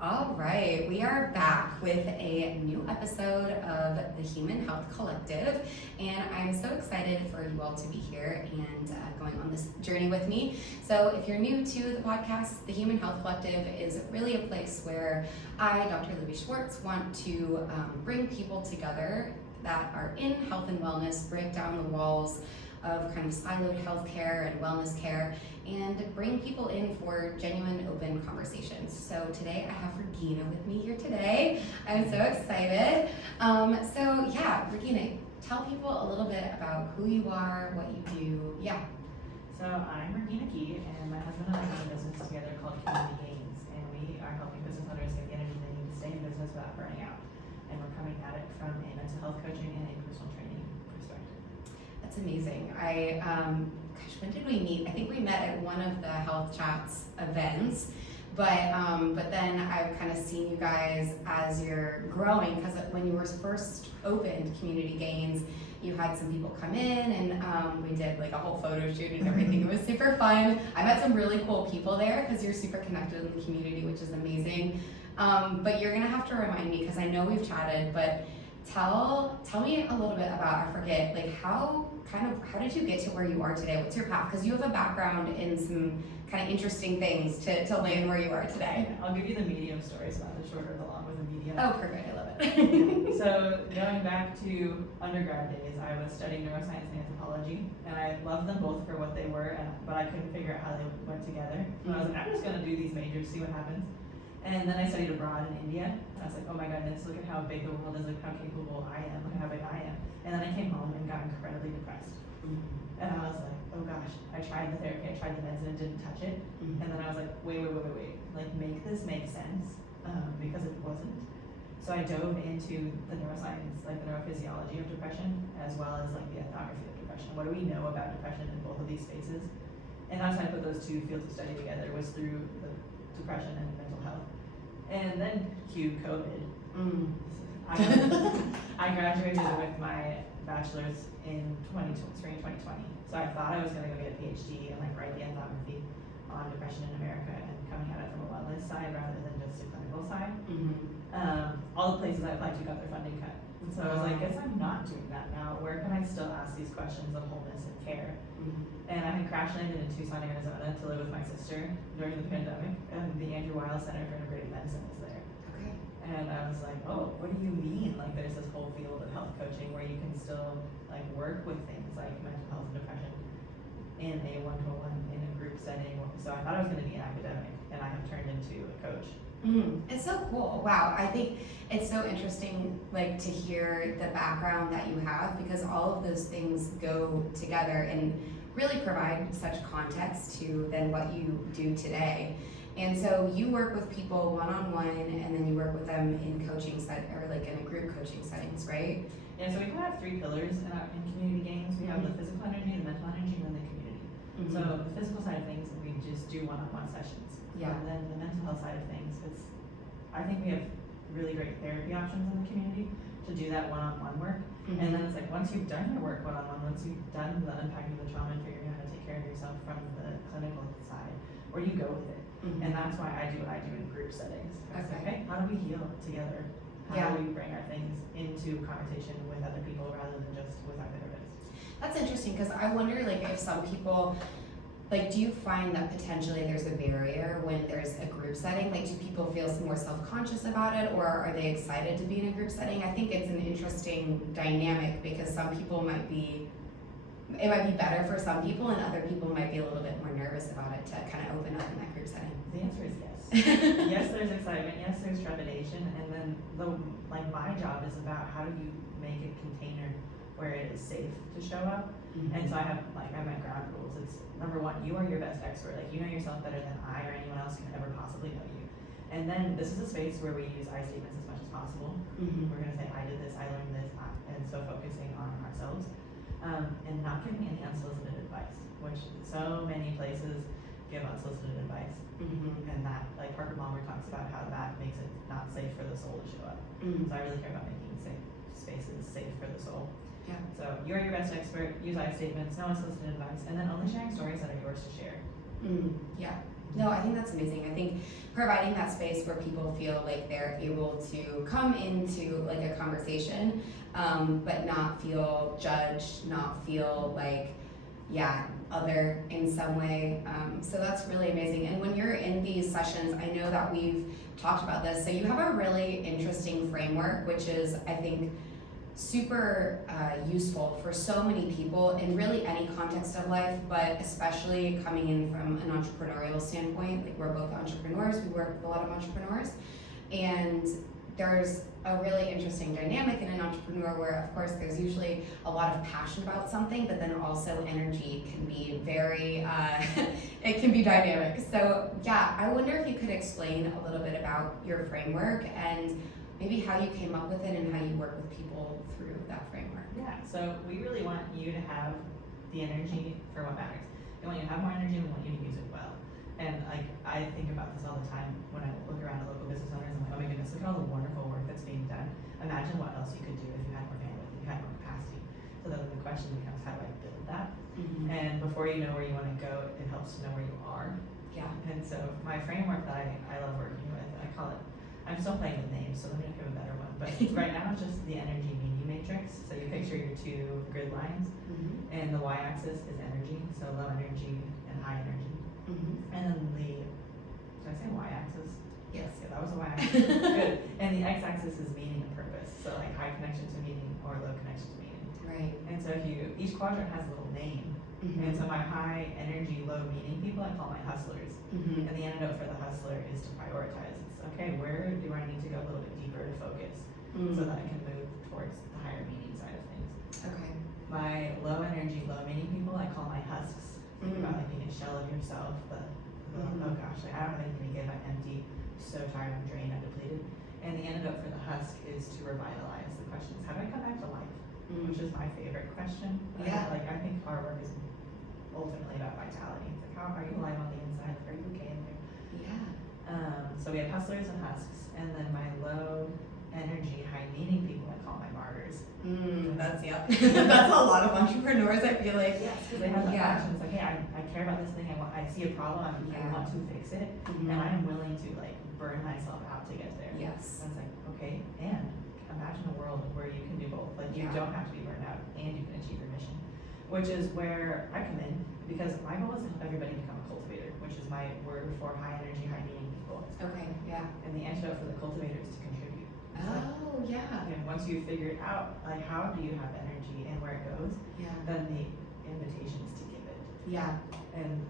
All right, we are back with a new episode of the Human Health Collective, and I'm so excited for you all to be here and going on this journey with me. So if you're new to the podcast, the Human Health Collective is really a place where I, Dr. Libby Schwartz, want to bring people together that are in health and wellness, break down the walls of kind of siloed healthcare and wellness care, and bring people in for genuine, open conversations. So today I have Regina with me here today. I'm so excited. Regina, tell people a little bit about who you are, what you do. Yeah. So I'm Regina Gee, and my husband and I have a business together called Community Gains, and we are helping business owners get the energy they need to stay in business without burning out. And we're coming at it from a mental health coaching and a personal training perspective. That's amazing. When did we meet? I think we met at one of the Health Chats events, but then I've kind of seen you guys as you're growing, because when you were first opened Community Gains, you had some people come in and we did like a whole photo shoot and everything. It was super fun. I met some really cool people there because you're super connected in the community, which is amazing. But you're gonna have to remind me, because I know we've chatted, but tell me a little bit about, I forget, like how did you get to where you are today? What's your path? Because you have a background in some kind of interesting things to land where you are today. I'll give you the medium stories, not the shorter, the long with the medium. Oh, perfect, I love it. So going back to undergrad days, I was studying neuroscience and anthropology, and I loved them both for what they were, but I couldn't figure out how they went together. So I was like, I'm just gonna do these majors, see what happens. And then I studied abroad in India, and I was like, oh my goodness, look at how big the world is, look how capable I am, look at how big I am. And then I came home and got incredibly depressed. And I was like, oh gosh, I tried the therapy, I tried the meds, and it didn't touch it. And then I was like, wait, like make this make sense, because it wasn't. So I dove into the neuroscience, like the neurophysiology of depression, as well as like the ethnography of depression. What do we know about depression in both of these spaces? And that's how I put those two fields of study together, was through the depression and mental health. And then cue COVID. I graduated with my bachelor's in spring 2020. So I thought I was gonna go get a PhD and like write the ethnography on depression in America and coming at it from a wellness side rather than just a clinical side. All the places I applied to got their funding cut. And so I was like, guess I'm not doing that now. Where can I still ask these questions of wholeness and care? And I had crash landed in Tucson, Arizona to live with my sister during the pandemic, and the Andrew Weil Center for Integrative Medicine was there. Okay. And I was like, oh, what do you mean? Like there's this whole field of health coaching where you can still like work with things like mental health and depression in a one-to-one, in a group setting. So I thought I was gonna be an academic, and I have turned into a coach. It's so cool. Wow. I think it's so interesting, like, to hear the background that you have, because all of those things go together and really provide such context to then what you do today. And so you work with people one-on-one, and then you work with them in coaching or like in a group coaching settings, right? Yeah, so we kind of have three pillars in Community Gains. We have the physical energy, the mental energy, and then the community. So the physical side of things, we just do one-on-one sessions. Yeah. And then the mental health side of things, I think we have really great therapy options in the community to do that one-on-one work. And then it's like, once you've done your work one-on-one, once you've done the unpacking the trauma and figuring out how to take care of yourself from the clinical side, where do you go with it? And that's why I do what I do in group settings. It's like, hey, how do we heal together? How do we bring our things into conversation with other people rather than just with our therapists? That's interesting, because I wonder, like, if some people, like, do you find that potentially there's a barrier when there's a group setting? Like, do people feel more self-conscious about it, or are they excited to be in a group setting? I think it's an interesting dynamic, because some people it might be better for some people, and other people might be a little bit more nervous about it to kind of open up in that group setting. The answer is yes. Yes, there's excitement. Yes, there's trepidation. And then my job is about how do you make a container where it is safe to show up. And so I have my ground rules. It's number one, you are your best expert. Like, you know yourself better than I or anyone else can ever possibly know you. And then this is a space where we use I statements as much as possible. We're gonna say, I did this, I learned this, and so focusing on ourselves. And not giving any unsolicited advice, which so many places give unsolicited advice. And that, like Parker Palmer talks about how that makes it not safe for the soul to show up. So I really care about making spaces safe for the soul. Yeah. So you are your best expert, use I statements, no unsolicited advice, and then only sharing stories that are yours to share. Yeah. No, I think that's amazing. I think providing that space where people feel like they're able to come into like a conversation, but not feel judged, not feel like, yeah, other in some way. So that's really amazing. And when you're in these sessions, I know that we've talked about this. So you have a really interesting framework, which is, I think, super useful for so many people in really any context of life, but especially coming in from an entrepreneurial standpoint. Like, we're both entrepreneurs, we work with a lot of entrepreneurs, and there's a really interesting dynamic in an entrepreneur where, of course, there's usually a lot of passion about something, but then also energy can be very, it can be dynamic. So yeah, I wonder if you could explain a little bit about your framework and maybe how you came up with it and how you work with people through that framework. Yeah, so we really want you to have the energy for what matters. We want you to have more energy, we want you to use it well. And like, I think about this all the time when I look around at local business owners. I'm like, oh my goodness, look at all the wonderful work that's being done. Imagine what else you could do if you had more bandwidth, if you had more capacity. So then the question becomes, how do I build that? And before you know where you want to go, it helps to know where you are. Yeah. And so my framework that I love working with, I call it, I'm still playing with names, so let me give a better one. But right now it's just the energy meaning matrix. So you picture your two grid lines, and the y-axis is energy, so low energy and high energy. And then did I say y-axis? Yes. Yeah, that was the y-axis. Good. And the x-axis is meaning and purpose. So like high connection to meaning or low connection to meaning. Right. And so each quadrant has a little name. And so my high energy, low meaning people, I call my hustlers. And the antidote for the hustler is to prioritize. It's okay, where do I need to go a little bit deeper to focus so that I can move towards the higher meaning side of things. Okay. My low energy, low meaning people, I call my husks. Think about like being a shell of yourself, oh gosh, like I don't have anything to give, I'm empty, so tired, I'm drained, I'm depleted. And the antidote for the husk is to revitalize. The question is, how do I come back to life? Which is my favorite question. Yeah. I think our work is ultimately about vitality. It's like, how are you alive on the inside? Are you okay in there? Yeah. So we have hustlers and husks, and then my low energy, high meaning people, I call my martyrs. That's that's a lot of entrepreneurs, I feel like. Yes, because they have that passion. It's like, hey, I care about this thing. I see a problem. I want to fix it, and I am willing to like burn myself out to get there. Yes. And it's like, okay, and imagine a world where you can do both. Like, you don't have to be burned out, and you can achieve your mission, which is where I come in, because my goal is to help everybody become a cultivator, which is my word for high energy, high meaning people. Okay. Yeah. And the antidote for the cultivator is to contribute. Oh, yeah. And once you figure it out, like how do you have energy and where it goes, then the invitation is to give it. Yeah. And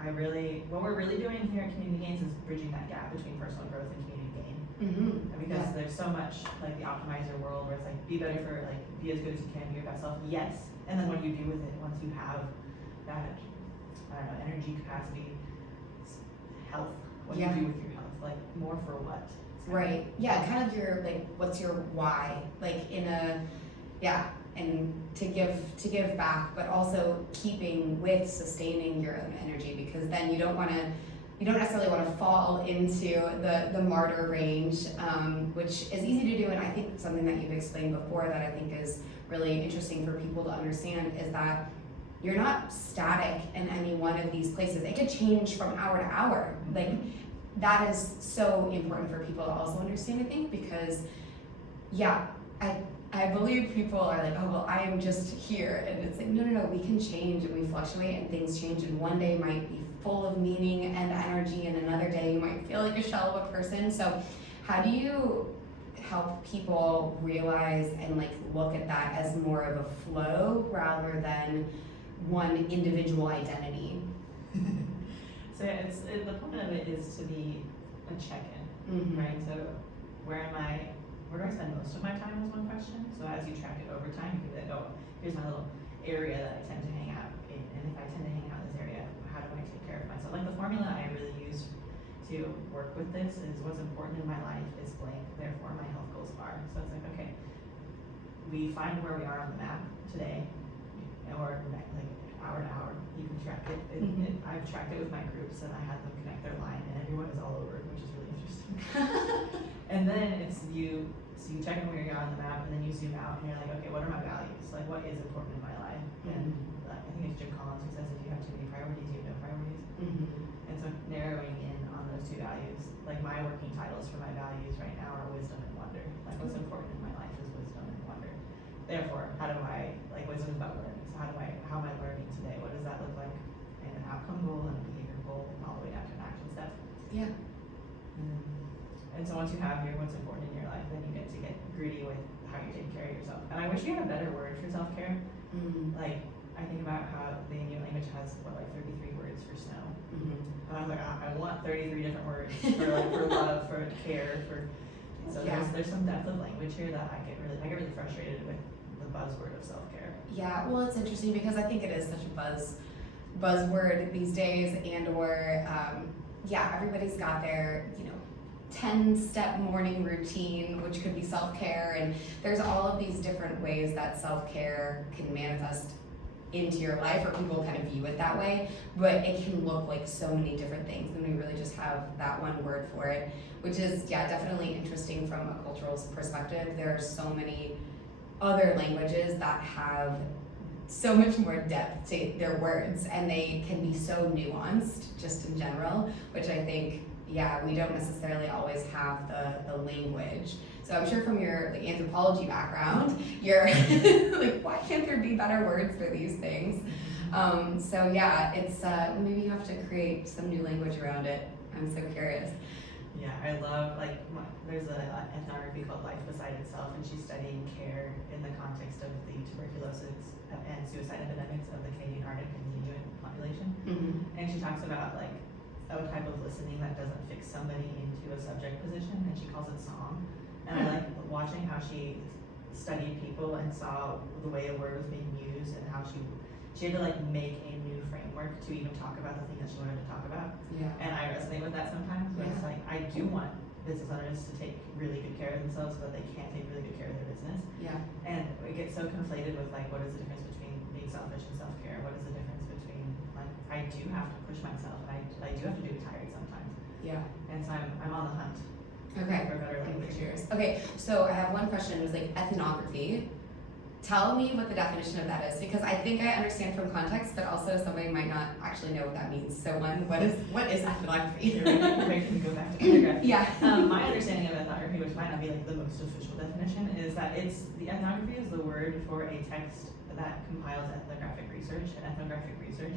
I really, what we're really doing here at Community Gains is bridging that gap between personal growth and community gain. And because there's so much like the optimizer world where it's like, be better for like, be as good as you can, be your best self. Yes. And then what do you do with it once you have that, I don't know, energy, capacity, health? What do you do with your health? Like, more for what? Right. Yeah. Kind of your, like, what's your why? Like in a, and to give back, but also keeping with sustaining your own energy, because then you don't necessarily want to fall into the martyr range, which is easy to do. And I think something that you've explained before that I think is really interesting for people to understand is that you're not static in any one of these places. It could change from hour to hour. Like, that is so important for people to also understand, I think, because I believe people are like, oh, well, I am just here. And it's like, no, we can change and we fluctuate and things change. And one day might be full of meaning and energy, and another day you might feel like a shell of a person. So how do you help people realize and like look at that as more of a flow rather than one individual identity? So the point of it is to be a check-in, right? So where do I spend most of my time is one question. So as you track it over time, you can be like, oh, here's my little area that I tend to hang out in. And if I tend to hang out in this area, how do I take care of myself? Like, the formula I really use to work with this is what's important in my life is blank, therefore my health goals are. So it's like, okay, we find where we are on the map today, or like hour to hour, you can track it. I've tracked it with my groups, and I had them connect their line, and everyone is all over, which is really interesting. And then it's you So you check in where you are on the map, and then you zoom out, and you're like, okay, what are my values? Like, what is important in my life? And I think it's Jim Collins who says if you have too many priorities, you have no priorities. And so narrowing in on those two values, like my working titles for my values right now are wisdom and wonder. Like what's important in my life is wisdom and wonder. Therefore, how do I, like wisdom is about learning, so how am I learning today? What does that look like in an outcome goal and a behavior goal and all the way down to an action step? Yeah. And so once you have your what's important in your life, then you get to get gritty with how you take care of yourself. And I wish we had a better word for self-care. Like, I think about how the Indian language has, what, like 33 words for snow. And I was like, I want 33 different words for like, for love, for care, for, so there's some depth of language here that I get really frustrated with the buzzword of self-care. Yeah, well, it's interesting because I think it is such a buzzword these days, and or everybody's got their 10-step morning routine, which could be self-care, and there's all of these different ways that self-care can manifest into your life, or people kind of view it that way, but it can look like so many different things, and we really just have that one word for it, which is definitely interesting from a cultural perspective. There are so many other languages that have so much more depth to their words, and they can be so nuanced just in general, which I think we don't necessarily always have the language. So I'm sure from your anthropology background, you're like, why can't there be better words for these things? It's maybe you have to create some new language around it. I'm so curious. Yeah, I love, there's an ethnography called Life Beside Itself, and she's studying care in the context of the tuberculosis and suicide epidemics of the Canadian Arctic and Inuit population. And she talks about a type of listening that doesn't fix somebody into a subject position, and she calls it song. And I like watching how she studied people and saw the way a word was being used, and how she had to make a new framework to even talk about the thing that she wanted to talk about. And I resonate with that sometimes, but it's like, I do want business owners to take really good care of themselves so that they can take really good care of their business. And it gets so conflated with what is the difference between being selfish and self-care? What is the difference between, I do have to push myself, and I do have to do it tired sometimes. And so I'm on the hunt. Okay. For better language. Okay, so I have one question. It was ethnography. Tell me what the definition of that is, because I think I understand from context, but also somebody might not actually know what that means. So what is ethnography? You're ready to go back to undergrad. My understanding of ethnography, which might not be the most official definition, is that the ethnography is the word for a text that compiles ethnographic research, and ethnographic research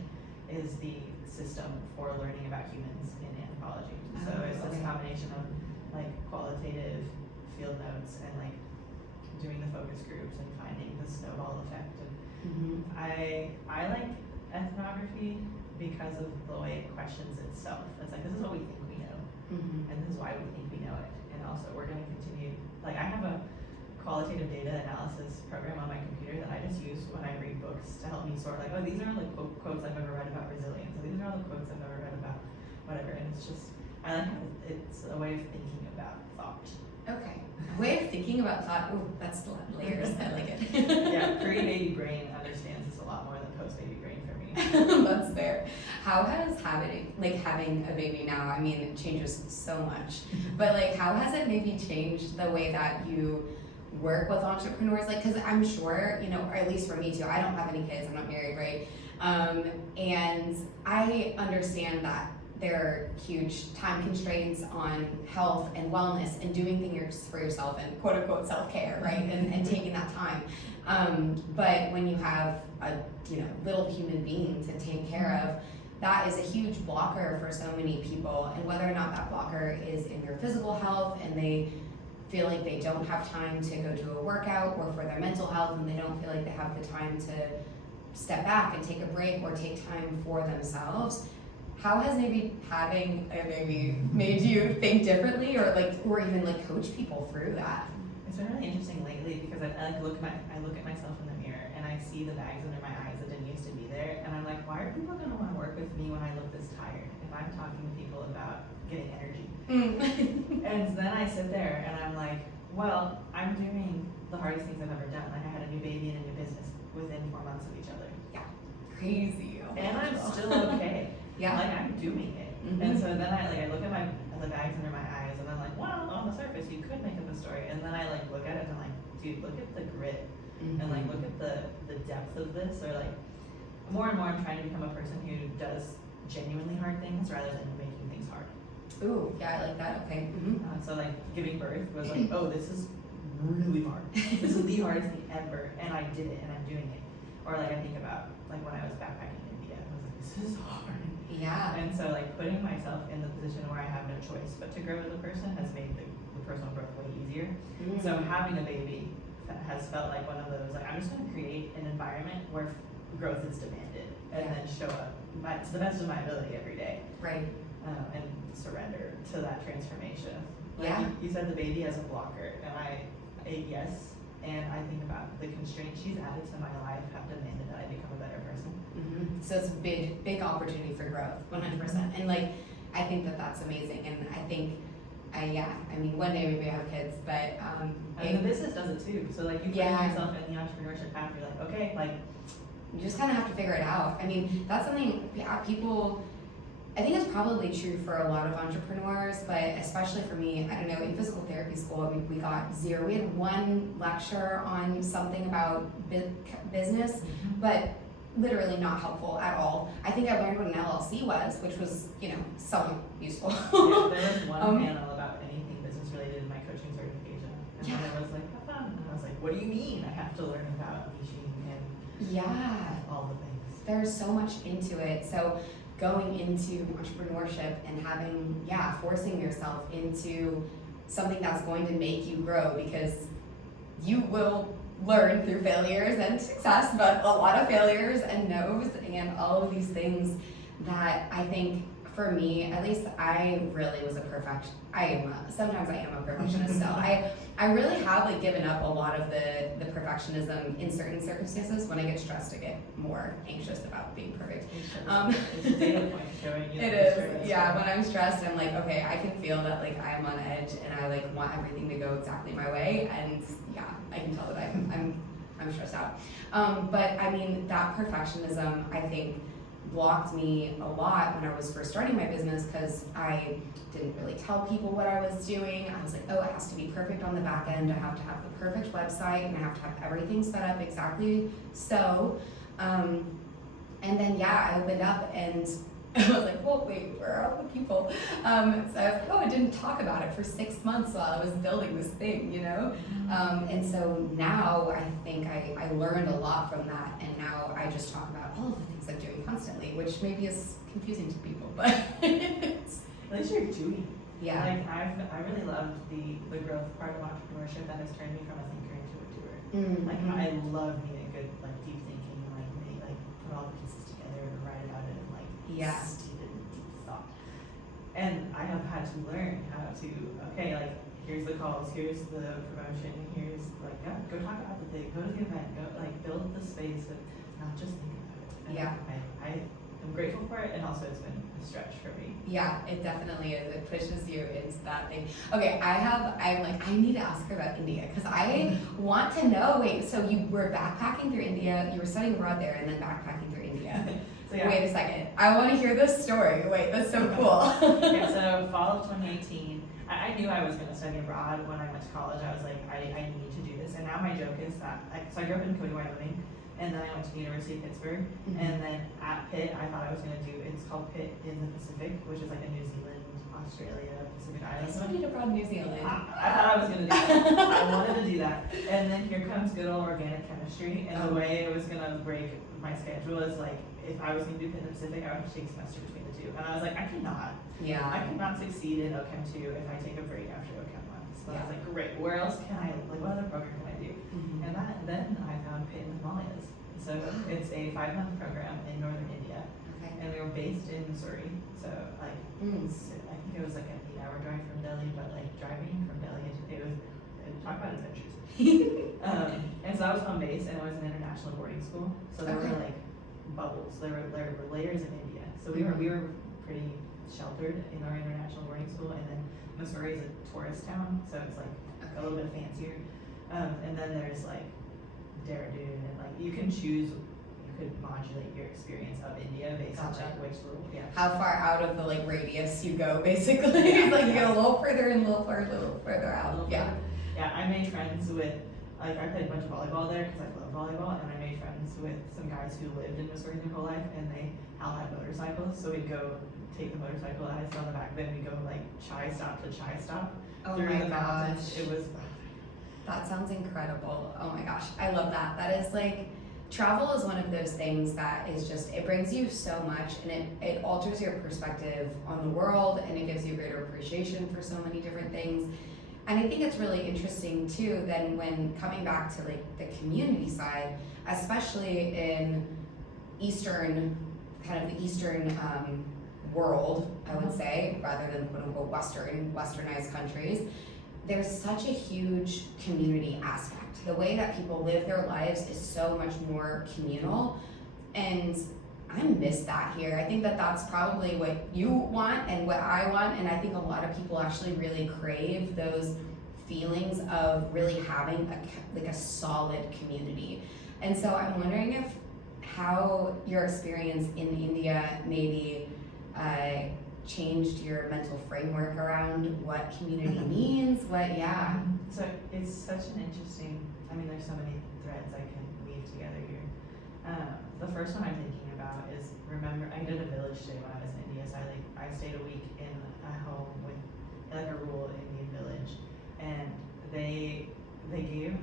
is the system for learning about humans in anthropology. So it's this combination of qualitative field notes and doing the focus groups and finding the snowball effect. And I like ethnography because of the way it questions itself. It's this is what we think we know, and this is why we think we know it. And also we're going to continue, I have a qualitative data analysis program on my computer that I just use when I read books to help me sort these are quotes I've ever read about resilience, so these are all the quotes I've ever read about whatever. And it's just, I like how it's a way of thinking about thought. Okay. A way of thinking about thought. Ooh, that's still layers. I like it. Pre-baby brain understands this a lot more than post-baby brain for me. That's fair. How has having a baby now, I mean, it changes so much, but how has it maybe changed the way that you work with entrepreneurs? Because I'm sure, or at least for me too, I don't have any kids, I'm not married, right? And I understand that there are huge time constraints on health and wellness and doing things for yourself and quote unquote self-care, right? And taking that time. But when you have a little human being to take care of, that is a huge blocker for so many people. And whether or not that blocker is in their physical health and they feel like they don't have time to go do a workout, or for their mental health and they don't feel like they have the time to step back and take a break or take time for themselves, how has maybe having a baby made you think differently, or even coach people through that? It's been really interesting lately because I look at myself in the mirror and I see the bags under my eyes that didn't used to be there, and I'm like, why are people going to want to work with me when I look this tired if I'm talking to people about getting energy? And then I sit there and I'm like, well, I'm doing the hardest things I've ever done. I had a new baby and a new business within 4 months of each other. Crazy. And I'm still okay. I'm doing it. And so then I look at the bags under my eyes, and I'm like, well, on the surface you could make up a story story. And then I like look at it and I'm like, dude, look at the grit and like look at the depth of this. Or like more and more I'm trying to become a person who does genuinely hard things rather than making things hard. Ooh, yeah, I like that. Okay. So like giving birth was like, oh, this is really hard. This is the hardest thing ever, and I did it, and I'm doing it. Or like I think about like when I was backpacking in India, I was like, this is hard. Yeah. And so like putting myself in the position where I have no choice but to grow as a person has made the personal growth way easier. So having a baby has felt like one of those, like I'm just going to create an environment where growth is demanded and then show up to the best of my ability every day. Right. And surrender to that transformation. Like Yeah. you said the baby as a blocker, and I yes, and I think about the constraints she's added to my life have demanded that I become a better person. So it's a big opportunity for growth, 100%. And like, I think that that's amazing. And I think, I mean, one day maybe I have kids, but and the business does it too. So like you put yourself in the entrepreneurship path, you're like, okay, like you just kind of have to figure it out. I mean, that's something people. I think it's probably true for a lot of entrepreneurs, but especially for me, I don't know, in physical therapy school, we got zero. We had one lecture on something about business, but literally not helpful at all. I think I learned what an LLC was, which was, somewhat useful. Yeah, there was one panel about anything business related in my coaching certification. And I was like, have fun. And I was like, what do you mean I have to learn about niching and all the things? There's so much into it. So going into entrepreneurship and having, forcing yourself into something that's going to make you grow, because you will learn through failures and success, but a lot of failures and no's and all of these things that I think, for me, at least, I really was sometimes I am a perfectionist still. I really have like given up a lot of the perfectionism in certain circumstances. When I get stressed, I get more anxious about being perfect. It's a data point showing you. It is, yeah. When I'm stressed, I'm like, okay, I can feel that like I'm on edge and I like want everything to go exactly my way, and I can tell that I'm stressed out. But I mean, that perfectionism, I think, blocked me a lot when I was first starting my business, because I didn't really tell people what I was doing. I was like, oh, it has to be perfect on the back end. I have to have the perfect website, and I have to have everything set up exactly so. And then, I opened up and I was like, well, wait, where are all the people? So I was like, oh, I didn't talk about it for 6 months while I was building this thing, And so now I think I learned a lot from that, and now I just talk about all of the things I'm doing constantly, which maybe is confusing to people, but at least you're doing. Yeah. Like I really loved the growth part of entrepreneurship that has turned me from a thinker into a doer. Like I love being a good like deep thinking, like really like put all the pieces together and write about it and like steep it in deep thought. And I have had to learn how to like here's the calls, here's the promotion, here's like go talk about the thing, go to the event, go like build the space and not just think about it. And I am grateful for it, and also it's been a stretch for me. Yeah, it definitely is. It pushes you into that thing. Okay, I need to ask her about India, because I want to know, wait, so you were backpacking through India, you were studying abroad there, and then backpacking through India. So wait a second, I want to hear this story. Wait, that's so cool. So fall of 2018, I knew I was going to study abroad when I went to college. I was like, I need to do this. And now my joke is that, so I grew up in Cody, Wyoming, and then I went to the University of Pittsburgh, and then at Pitt, I thought I was going to do, it's called Pitt in the Pacific, which is like a New Zealand, Australia, Pacific I Islands. studied abroad in New Zealand. I thought I was going to do that. I wanted to do that. And then here comes good old organic chemistry, and the way it was going to break my schedule is like, if I was going to do Pitt in the Pacific, I would have to take a semester between the two. And I was like, I cannot succeed in OChem 2 if I take a break after OChem 1. So I was like, great, where else can I, like, what other program can I do? And then I found Pitt in the Himalayas. So it's a 5-month program in northern India. And we were based in Missouri. So like, I think it was like an 8-hour drive from Delhi, but like driving from Delhi, talk about adventures. And so I was home base, and it was an international boarding school. So there were like bubbles. There were layers in India. So we were pretty sheltered in our international boarding school, and then Missouri is a tourist town, so it's like a little bit fancier. And then there's like Dehradun, and like you can choose. You could modulate your experience of India based on like which little how far out of the like radius you go, basically. Like you get a little further and a little further out. Yeah, I made friends with, like, I played a bunch of volleyball there because I love volleyball, and I made friends with some guys who lived in Missouri their whole life, and they all had motorcycles, so we'd go take the motorcycle and I'd sit on the back of it, and we'd go like chai stop to chai stop Oh through my the mountains. gosh. It was, That sounds incredible. Oh my gosh, I love that. That is like, travel is one of those things that is just, it brings you so much, and it alters your perspective on the world, and it gives you greater appreciation for so many different things. And I think it's really interesting too, then when coming back to like the community side, especially in Eastern, kind of the Eastern world, I would say, rather than quote unquote westernized countries, there's such a huge community aspect. The way that people live their lives is so much more communal, and I miss that here. I think that that's probably what you want and what I want, and I think a lot of people actually really crave those feelings of really having a solid community. And so I'm wondering if how your experience in India maybe changed your mental framework around what community means, So it's such an interesting, I mean, there's so many threads I can weave together here. The first one I'm thinking about is, remember, I did a village stay when I was in India, so I stayed a week in a home with like a rural Indian village, and they gave,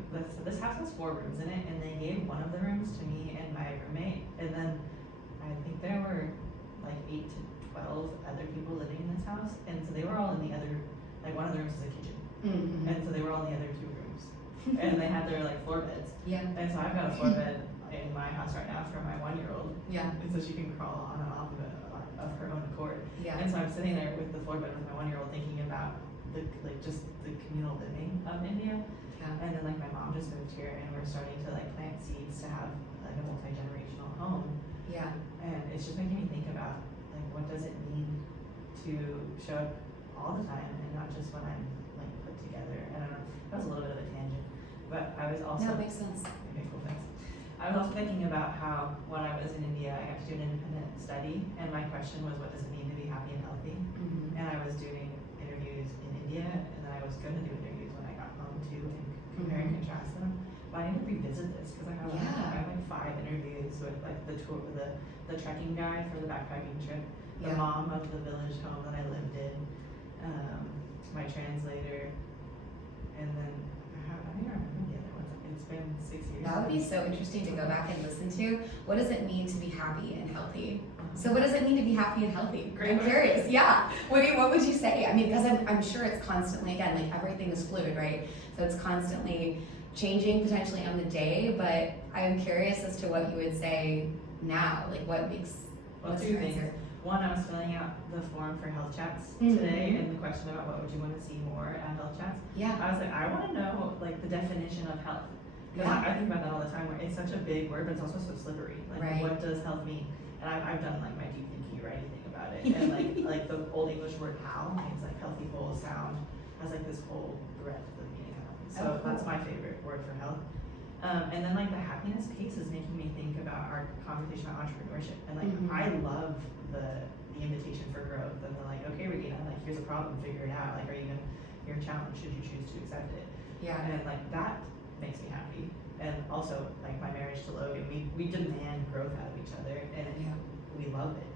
this house has 4 rooms in it, and they gave one of the rooms to me and my roommate, and then I think there were like 8 to 12 other people living in this house, and so they were all in the other, like one of the rooms is a kitchen, and so they were all in the other 2 rooms, and they had their like floor beds, and so I've got a floor bed in my house right now for my 1-year-old, and so she can crawl on and off of it of her own accord, and so I'm sitting there with the floor bed with my 1-year-old thinking about the just the communal living of India, and then like my mom just moved here, and we're starting to like plant seeds to have like a multi-generational home, and it's just making me think about like what does it mean to show up all the time and not just when I'm like put together. I don't know, that was a little bit of a tangent, but I was also, no, it makes sense. Okay, cool, thanks. I was also thinking about how when I was in India I got to do an independent study, and my question was, what does it mean to be happy and healthy? And I was doing interviews in India, and then I was going to do interviews when I got home too, and compare and contrast them. But I need to revisit this because I have like 5 interviews with like the tour, the trekking guide for the backpacking trip, the mom of the village home that I lived in, my translator, and then I think I remember the other ones. It's been 6 years. That would be so interesting to go back and listen to. What does it mean to be happy and healthy? So what does it mean to be happy and healthy? Great. I'm curious. Yeah. What would you say? I mean, because I'm sure it's constantly, again, like everything is fluid, right? So it's constantly changing potentially on the day, but I'm curious as to what you would say now. Like what makes, what's 2 your things. answer? One, I was filling out the form for health chats today, and the question about what would you want to see more at health chats. I was like, I want to know like the definition of health. Because I think about that all the time, where it's such a big word, but it's also so slippery. Like, what does health mean? And I've done like my deep thinking or anything about it, and like the old English word "how" means like healthy, full, sound, has like this whole breadth of meaning. So that's my favorite word for health. And then like the happiness piece is making me think about our conversation about entrepreneurship, and like I love the invitation for growth, and they're like, okay, Regina, like here's a problem, figure it out. Like, are you gonna, you're challenged, should you choose to accept it? And like that makes me happy. And also like my marriage to Logan, we demand growth out of each other, and we love it.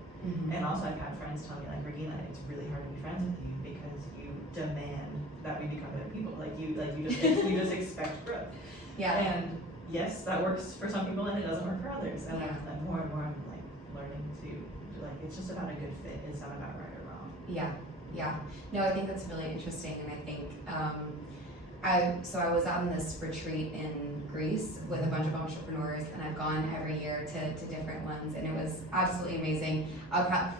And also I've had friends tell me like, Regina, it's really hard to be friends with you because you demand that we become better people. Like you just expect growth. And yes, that works for some people and it doesn't work for others. And I'm more and more I'm like learning to like, it's just about a good fit. It's not about right or wrong. No, I think that's really interesting, and I think I was on this retreat in Greece with a bunch of entrepreneurs, and I've gone every year to different ones, and it was absolutely amazing.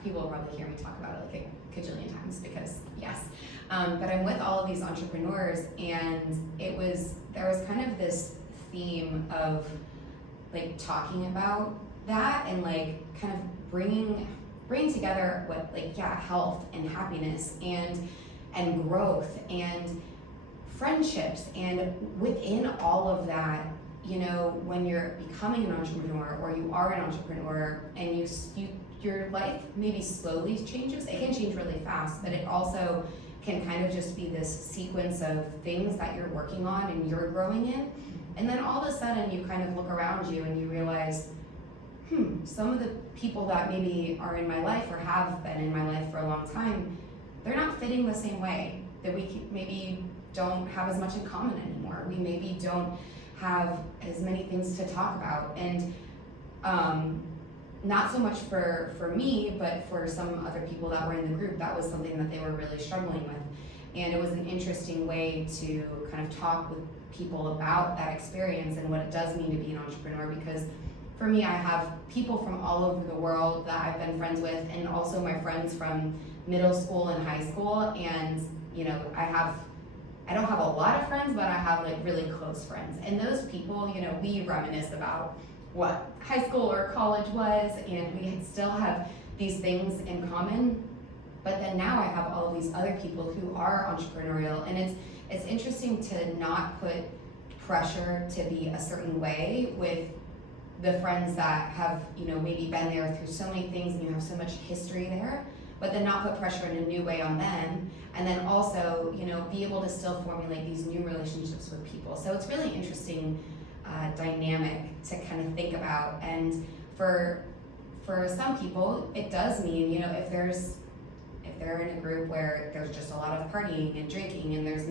People will probably hear me talk about it like a cajillion times because yes, but I'm with all of these entrepreneurs, and there was kind of this theme of like talking about that and like kind of bringing together what health and happiness and growth and friendships, and within all of that, you know, when you're becoming an entrepreneur or you are an entrepreneur and your life maybe slowly changes, it can change really fast, but it also can kind of just be this sequence of things that you're working on and you're growing in. And then all of a sudden you kind of look around you and you realize, some of the people that maybe are in my life or have been in my life for a long time, they're not fitting the same way, that we maybe don't have as much in common anymore. We maybe don't have as many things to talk about. And not so much for me, but for some other people that were in the group, that was something that they were really struggling with. And it was an interesting way to kind of talk with people about that experience and what it does mean to be an entrepreneur, because for me, I have people from all over the world that I've been friends with, and also my friends from middle school and high school. And I don't have a lot of friends, but I have like really close friends. And those people, we reminisce about what high school or college was, and we still have these things in common. But then now I have all of these other people who are entrepreneurial, and it's interesting to not put pressure to be a certain way with the friends that have, maybe been there through so many things and you have so much history there, but then not put pressure in a new way on them. And then also, be able to still formulate these new relationships with people. So it's really interesting dynamic to kind of think about. And for some people, it does mean, if they're in a group where there's just a lot of partying and drinking and there's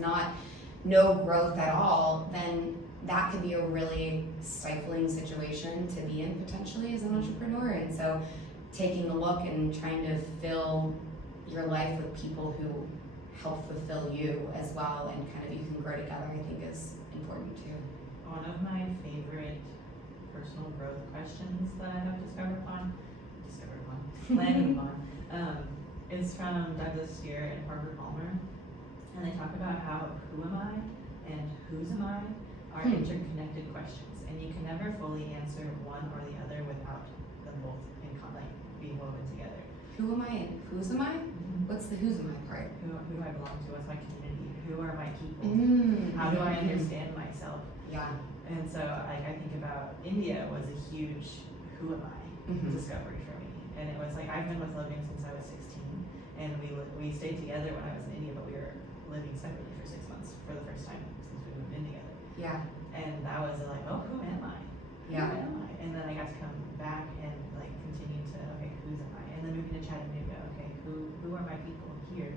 no growth at all, then that could be a really stifling situation to be in potentially as an entrepreneur. And so taking a look and trying to fill your life with people who help fulfill you as well, and kind of you can grow together, I think is important too. One of my favorite personal growth questions that I have landed on, is from Douglas Steer and Parker Palmer. And they talk about how who am I and whose am I are interconnected questions. And you can never fully answer one or the other without them both being woven together. Who am I and whose am I? What's the whose am I part? Who do I belong to? What's my community? Who are my people? How do I understand myself? Yeah. And so I think about India was a huge who am I discovery for me. And it was like, I've been with Logan since I was 16, and we stayed together when I was in India, but we were living separately for 6 months for the first time since we moved in together. Yeah. And that was like, oh, who am I? Yeah. Who am I? And then I got to come back and like continue to, okay, whose am I? And then moving to Chattanooga, okay, who are my people here?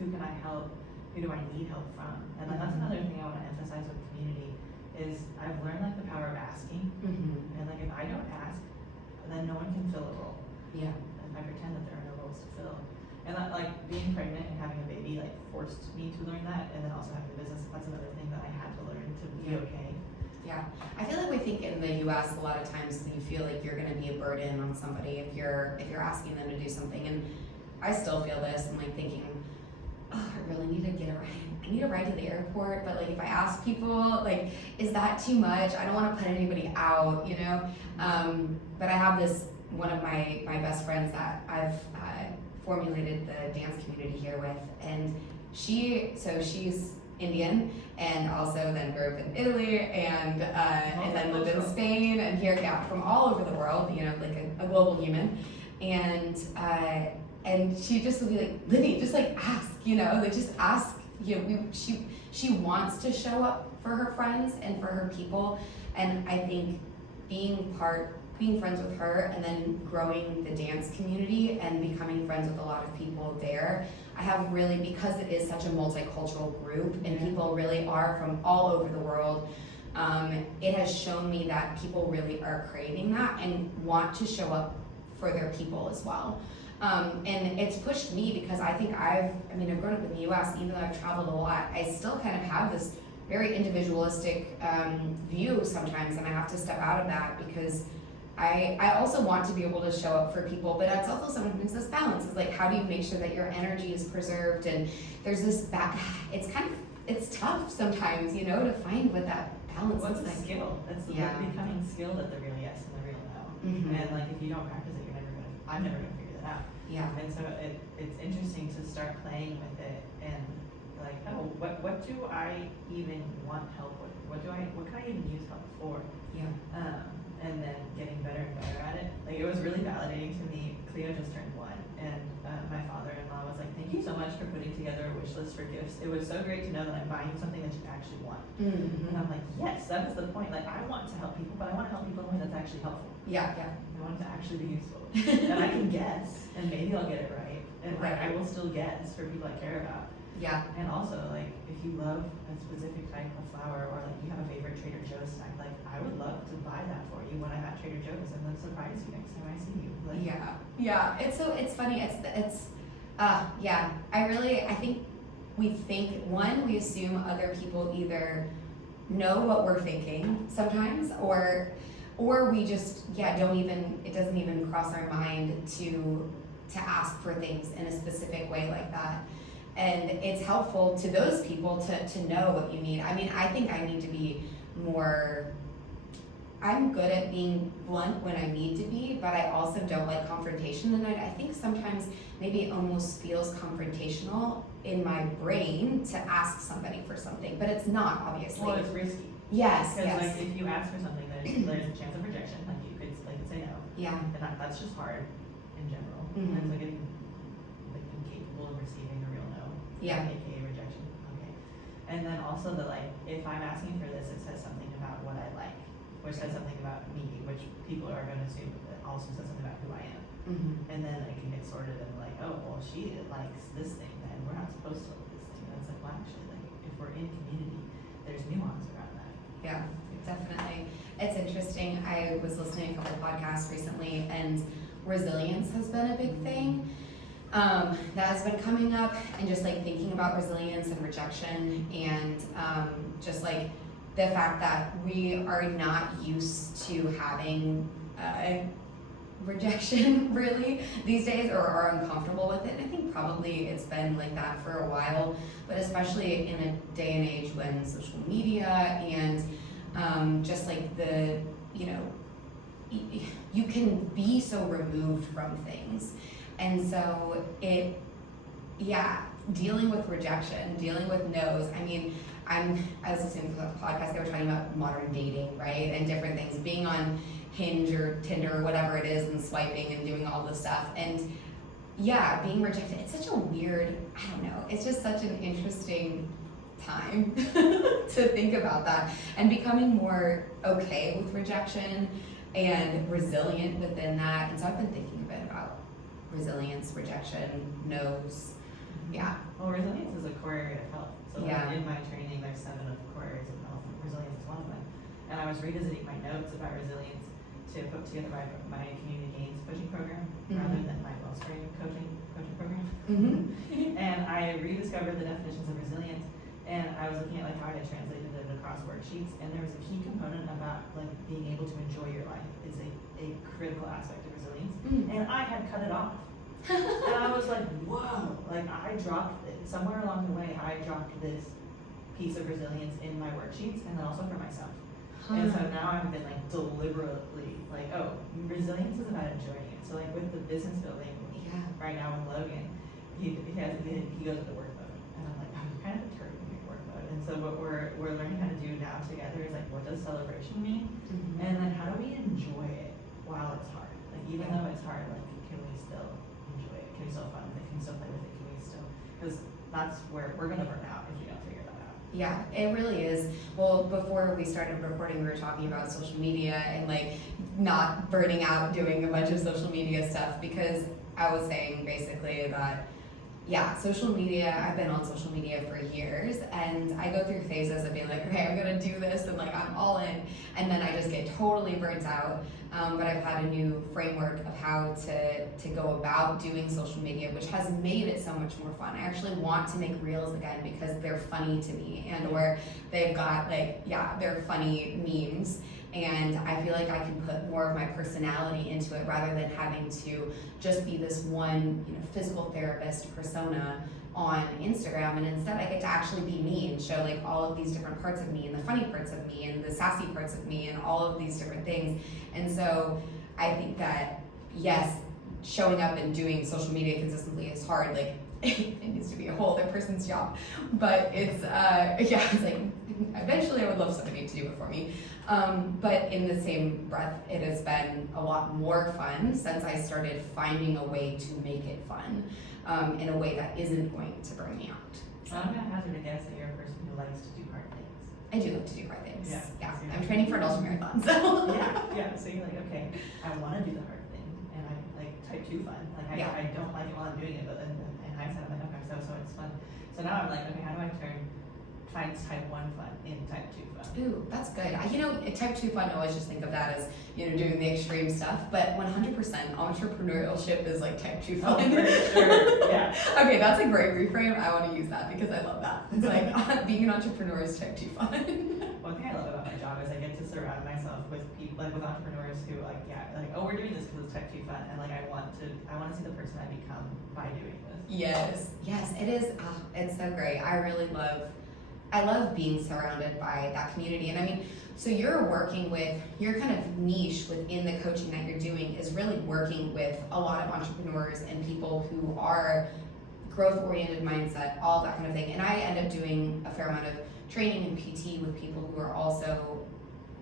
Who can I help? Who do I need help from? And then that's another thing I want to emphasize with community is I've learned like the power of asking. And like if I don't ask, then no one can fill a role. Yeah. If I pretend that there are no roles to fill. And that, like being pregnant and having a baby like forced me to learn that, and then also having a business, that's another thing that I had to learn to be okay. Yeah, I feel like we think in the U.S. a lot of times you feel like you're going to be a burden on somebody if you're asking them to do something, and I still feel this. I'm like thinking, oh, I really need to get a ride. I need a ride to the airport, but like if I ask people, like, is that too much? I don't want to put anybody out, But I have one of my best friends that I've formulated the dance community here with, and she's Indian, and also then grew up in Italy, and then lived in Spain, and here, from all over the world, like a global human, and she just would be like, Libby, just like ask, just ask, she wants to show up for her friends and for her people, and I think being friends with her and then growing the dance community and becoming friends with a lot of people there, I have really, because it is such a multicultural group and people really are from all over the world, it has shown me that people really are craving that and want to show up for their people as well. And it's pushed me because I think I've grown up in the US, even though I've traveled a lot, I still kind of have this very individualistic view sometimes, and I have to step out of that because I also want to be able to show up for people, but it's also sometimes this balance. It's like, how do you make sure that your energy is preserved? And there's this it's tough sometimes, to find what that balance What's looks a like. skill? It's becoming skilled at the real yes and the real no. And like if you don't practice it, I'm never gonna figure that out. Yeah. And so it's interesting to start playing with it and like, oh, what do I even want help with? What can I even use help for? Yeah. and then getting better and better at it. Like, it was really validating to me. Cleo just turned 1, and my father-in-law was like, thank you so much for putting together a wish list for gifts. It was so great to know that I'm buying something that you actually want. Mm-hmm. And I'm like, yes, that was the point. Like, I want to help people, but I want to help people in a way that's actually helpful. Yeah. I want it to actually be useful. And I can guess, and maybe I'll get it right. And like, I will still guess for people I care about. Yeah. And also, like, if you love a specific type of flower, or like you have a favorite Trader Joe's snack, like, I would love to buy that for you when I'm at Trader Joe's and then surprise you next time I see you. Like, Yeah. It's funny. I think we assume other people either know what we're thinking sometimes, or we just, it doesn't even cross our mind to ask for things in a specific way like that. And it's helpful to those people to know what you need. I mean, I think I need to be more, I'm good at being blunt when I need to be, but I also don't like confrontation. And I think sometimes maybe it almost feels confrontational in my brain to ask somebody for something, but it's not, obviously. well, it's risky. Yes, Because yes. like, if you ask for something, there's a chance of rejection. Like, you could say no. Yeah. And that's just hard in general. Mhm. And like, incapable of receiving a real no. Yeah. AKA rejection. Okay. And then also if I'm asking for this, it says something about what I like, which says something about me, which people are going to assume that also says something about who I am. Mm-hmm. And then it can get sorted and like, oh, well, she likes this thing, then we're not supposed to like this thing. And it's like, well, actually, like, if we're in community, there's nuance around that. Yeah, definitely. It's interesting. I was listening to a couple podcasts recently, and resilience has been a big thing that has been coming up, and just like thinking about resilience and rejection, and just like the fact that we are not used to having rejection really these days, or are uncomfortable with it. I think probably it's been like that for a while, but especially in a day and age when social media and just like the, you can be so removed from things. And so dealing with rejection, dealing with no's. I mean, I was listening to a podcast, they were talking about modern dating, right? And different things, being on Hinge or Tinder or whatever it is, and swiping and doing all this stuff. And being rejected, it's such a weird, I don't know, it's just such an interesting time to think about that, and becoming more okay with rejection and resilient within that. And so I've been thinking a bit about resilience, rejection, no's. Yeah. Well, resilience is a core area of health. So Yeah. in my training, there's 7 of the core areas of health, and resilience is one of them. And I was revisiting my notes about resilience to put together my community gains coaching program rather than my wellspring coaching program. Mm-hmm. And I rediscovered the definitions of resilience, and I was looking at like how I had translated it across worksheets, and there was a key component about like being able to enjoy your life is a critical aspect of resilience. And I had cut it off. And I was like, whoa, like I dropped it. Somewhere along the way, I dropped this piece of resilience in my worksheets, and then also for myself. And so now I've been like deliberately like, oh, resilience is about enjoying it. So like with the business building, right now with Logan, he goes into work mode, and I'm like, oh, you're kind of a turd in your work mode. And so what we're learning how to do now together is like, what does celebration mean? And then how do we enjoy it while it's hard? Like even though it's hard, like can we still enjoy it? Can we still fun with it? Can we still play with it? Can we still? Because that's where we're gonna burn out if we don't figure that out. Yeah, it really is. Well, before we started recording, we were talking about social media and like not burning out doing a bunch of social media stuff, because I was saying basically that, social media, I've been on social media for years, and I go through phases of being like, okay, I'm gonna do this, and like I'm all in, and then I just get totally burnt out. But I've had a new framework of how to go about doing social media, which has made it so much more fun. I actually want to make reels again because they're funny to me, and or they've got like, they're funny memes. And I feel like I can put more of my personality into it rather than having to just be this one, physical therapist persona on Instagram. And instead I get to actually be me and show like all of these different parts of me, and the funny parts of me, and the sassy parts of me, and all of these different things. And so I think that, yes, showing up and doing social media consistently is hard. Like, it needs to be a whole other person's job. But it's, yeah, it's like, eventually I would love somebody to do it for me. But in the same breath, it has been a lot more fun since I started finding a way to make it fun, in a way that isn't going to burn me out. So I'm gonna hazard a guess that you're a person who likes to do hard things. I do like to do hard things. Yeah. I'm training for an ultramarathon, so. Yeah, so you're like, okay, I wanna do the hard thing, and I like type 2 fun. Like, I don't like it while I'm doing it, but then in hindsight, I'm like, okay, so it's fun. So now I'm like, okay, how do I find type 1 fun in type 2 fun? Ooh, that's good. Type 2 fun, I always just think of that as, doing the extreme stuff, but 100% entrepreneurship is like type 2 fun. Oh, for sure, yeah. Okay, that's a great reframe. I want to use that because I love that. It's like, being an entrepreneur is type 2 fun. One thing I love about my job is I get to surround myself with people, like with entrepreneurs who oh, we're doing this because it's type 2 fun, and like I want to see the person I become by doing this. Yes, it is. It's so great. I love being surrounded by that community. And I mean, so you're working with, your kind of niche within the coaching that you're doing is really working with a lot of entrepreneurs and people who are growth-oriented mindset, all that kind of thing. And I end up doing a fair amount of training and PT with people who are also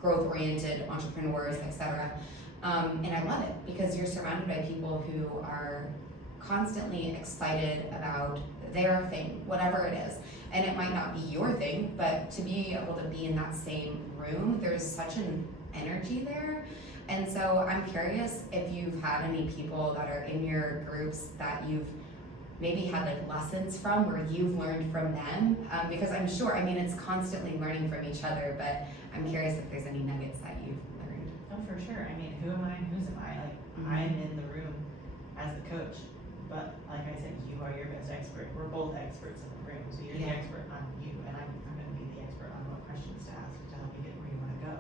growth-oriented entrepreneurs, etc. And I love it because you're surrounded by people who are constantly excited about their thing, whatever it is. And it might not be your thing, but to be able to be in that same room, there's such an energy there. And so I'm curious if you've had any people that are in your groups that you've maybe had like lessons from, where you've learned from them, because I'm sure, it's constantly learning from each other, but I'm curious if there's any nuggets that you've learned. Oh, for sure. Who am I? Whose am I? Like, I'm in the room as the coach, but like I said, you are your best expert. We're both experts in the room, so you're the expert on you, and I'm going to be the expert on what questions to ask to help you get where you want to go.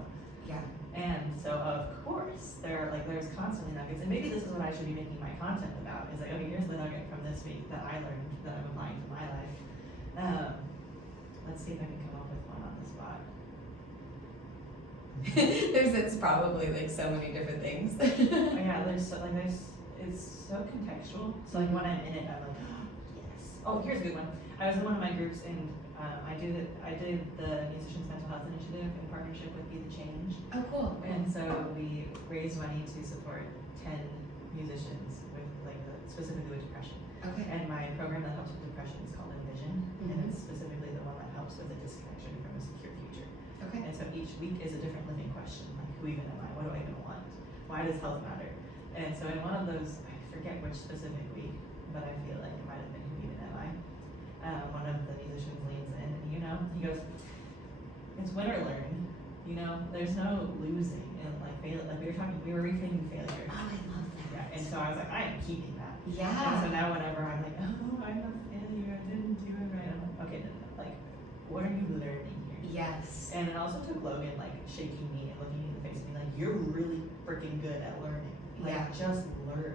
Yeah. And so, of course, there's constantly nuggets, and maybe this is what I should be making my content about, is like, okay, here's the nugget from this week that I learned that I'm applying to my life. Let's see if I can come up with one on the spot. It's probably like so many different things. Yeah, it's so contextual. So like when I'm in it, I'm like, oh, yes. Oh, here's a good one. I was in one of my groups, and I did the Musicians Mental Health Initiative in partnership with Be the Change. Oh, cool. And so we raised money to support 10 musicians with specifically with depression. Okay. And my program that helps with depression is called Envision, and it's specifically the one that helps with a disconnection from a secure future. Okay. And so each week is a different living question, like who even am I? What do I even want? Why does health matter? And so in one of those, I forget which specific week, but I feel like it might have been who even am I? One of the musicians leans in, and he goes, it's win or learn. There's no losing, and we were reframing failure. Oh, I love that. Yeah, and so I was like, I am keeping that. Yeah. And so now whenever I'm like, oh, I'm a failure, I didn't do it right, I'm like, okay, no, like, what are you learning here? Yes. And it also took Logan shaking me and looking me in the face and being like, you're really freaking good at learning. Just learn,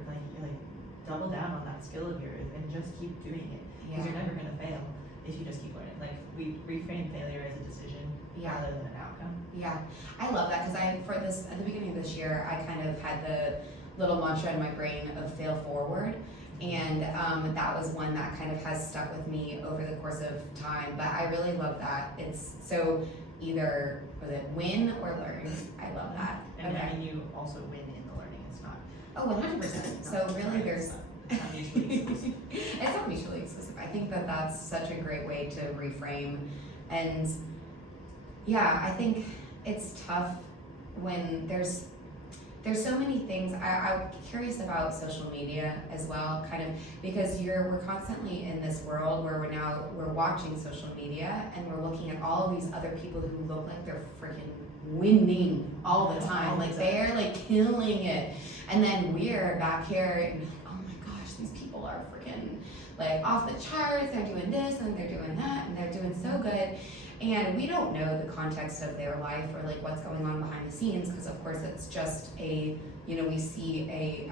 double down on that skill of yours and just keep doing it. Because you're never gonna fail if you just keep learning. We reframe failure as a decision rather than an outcome. Yeah, I love that because at the beginning of this year, I kind of had the little mantra in my brain of fail forward. And that was one that kind of has stuck with me over the course of time. But I really love that. It's so either win or learn. I love that. And you also win in the learning. It's not. Oh, 100%. So really there's. It's not mutually exclusive. It's not mutually exclusive. I think that's such a great way to reframe. And yeah, I think it's tough when there's so many things. I'm curious about social media as well, kind of, because we're constantly in this world where we're watching social media and we're looking at all of these other people who look like they're freaking winning all the time. They're killing it. And then we're back here and oh my gosh, these people are freaking off the charts. They're doing this and they're doing that and they're doing so good. And we don't know the context of their life or what's going on behind the scenes, because of course it's just we see a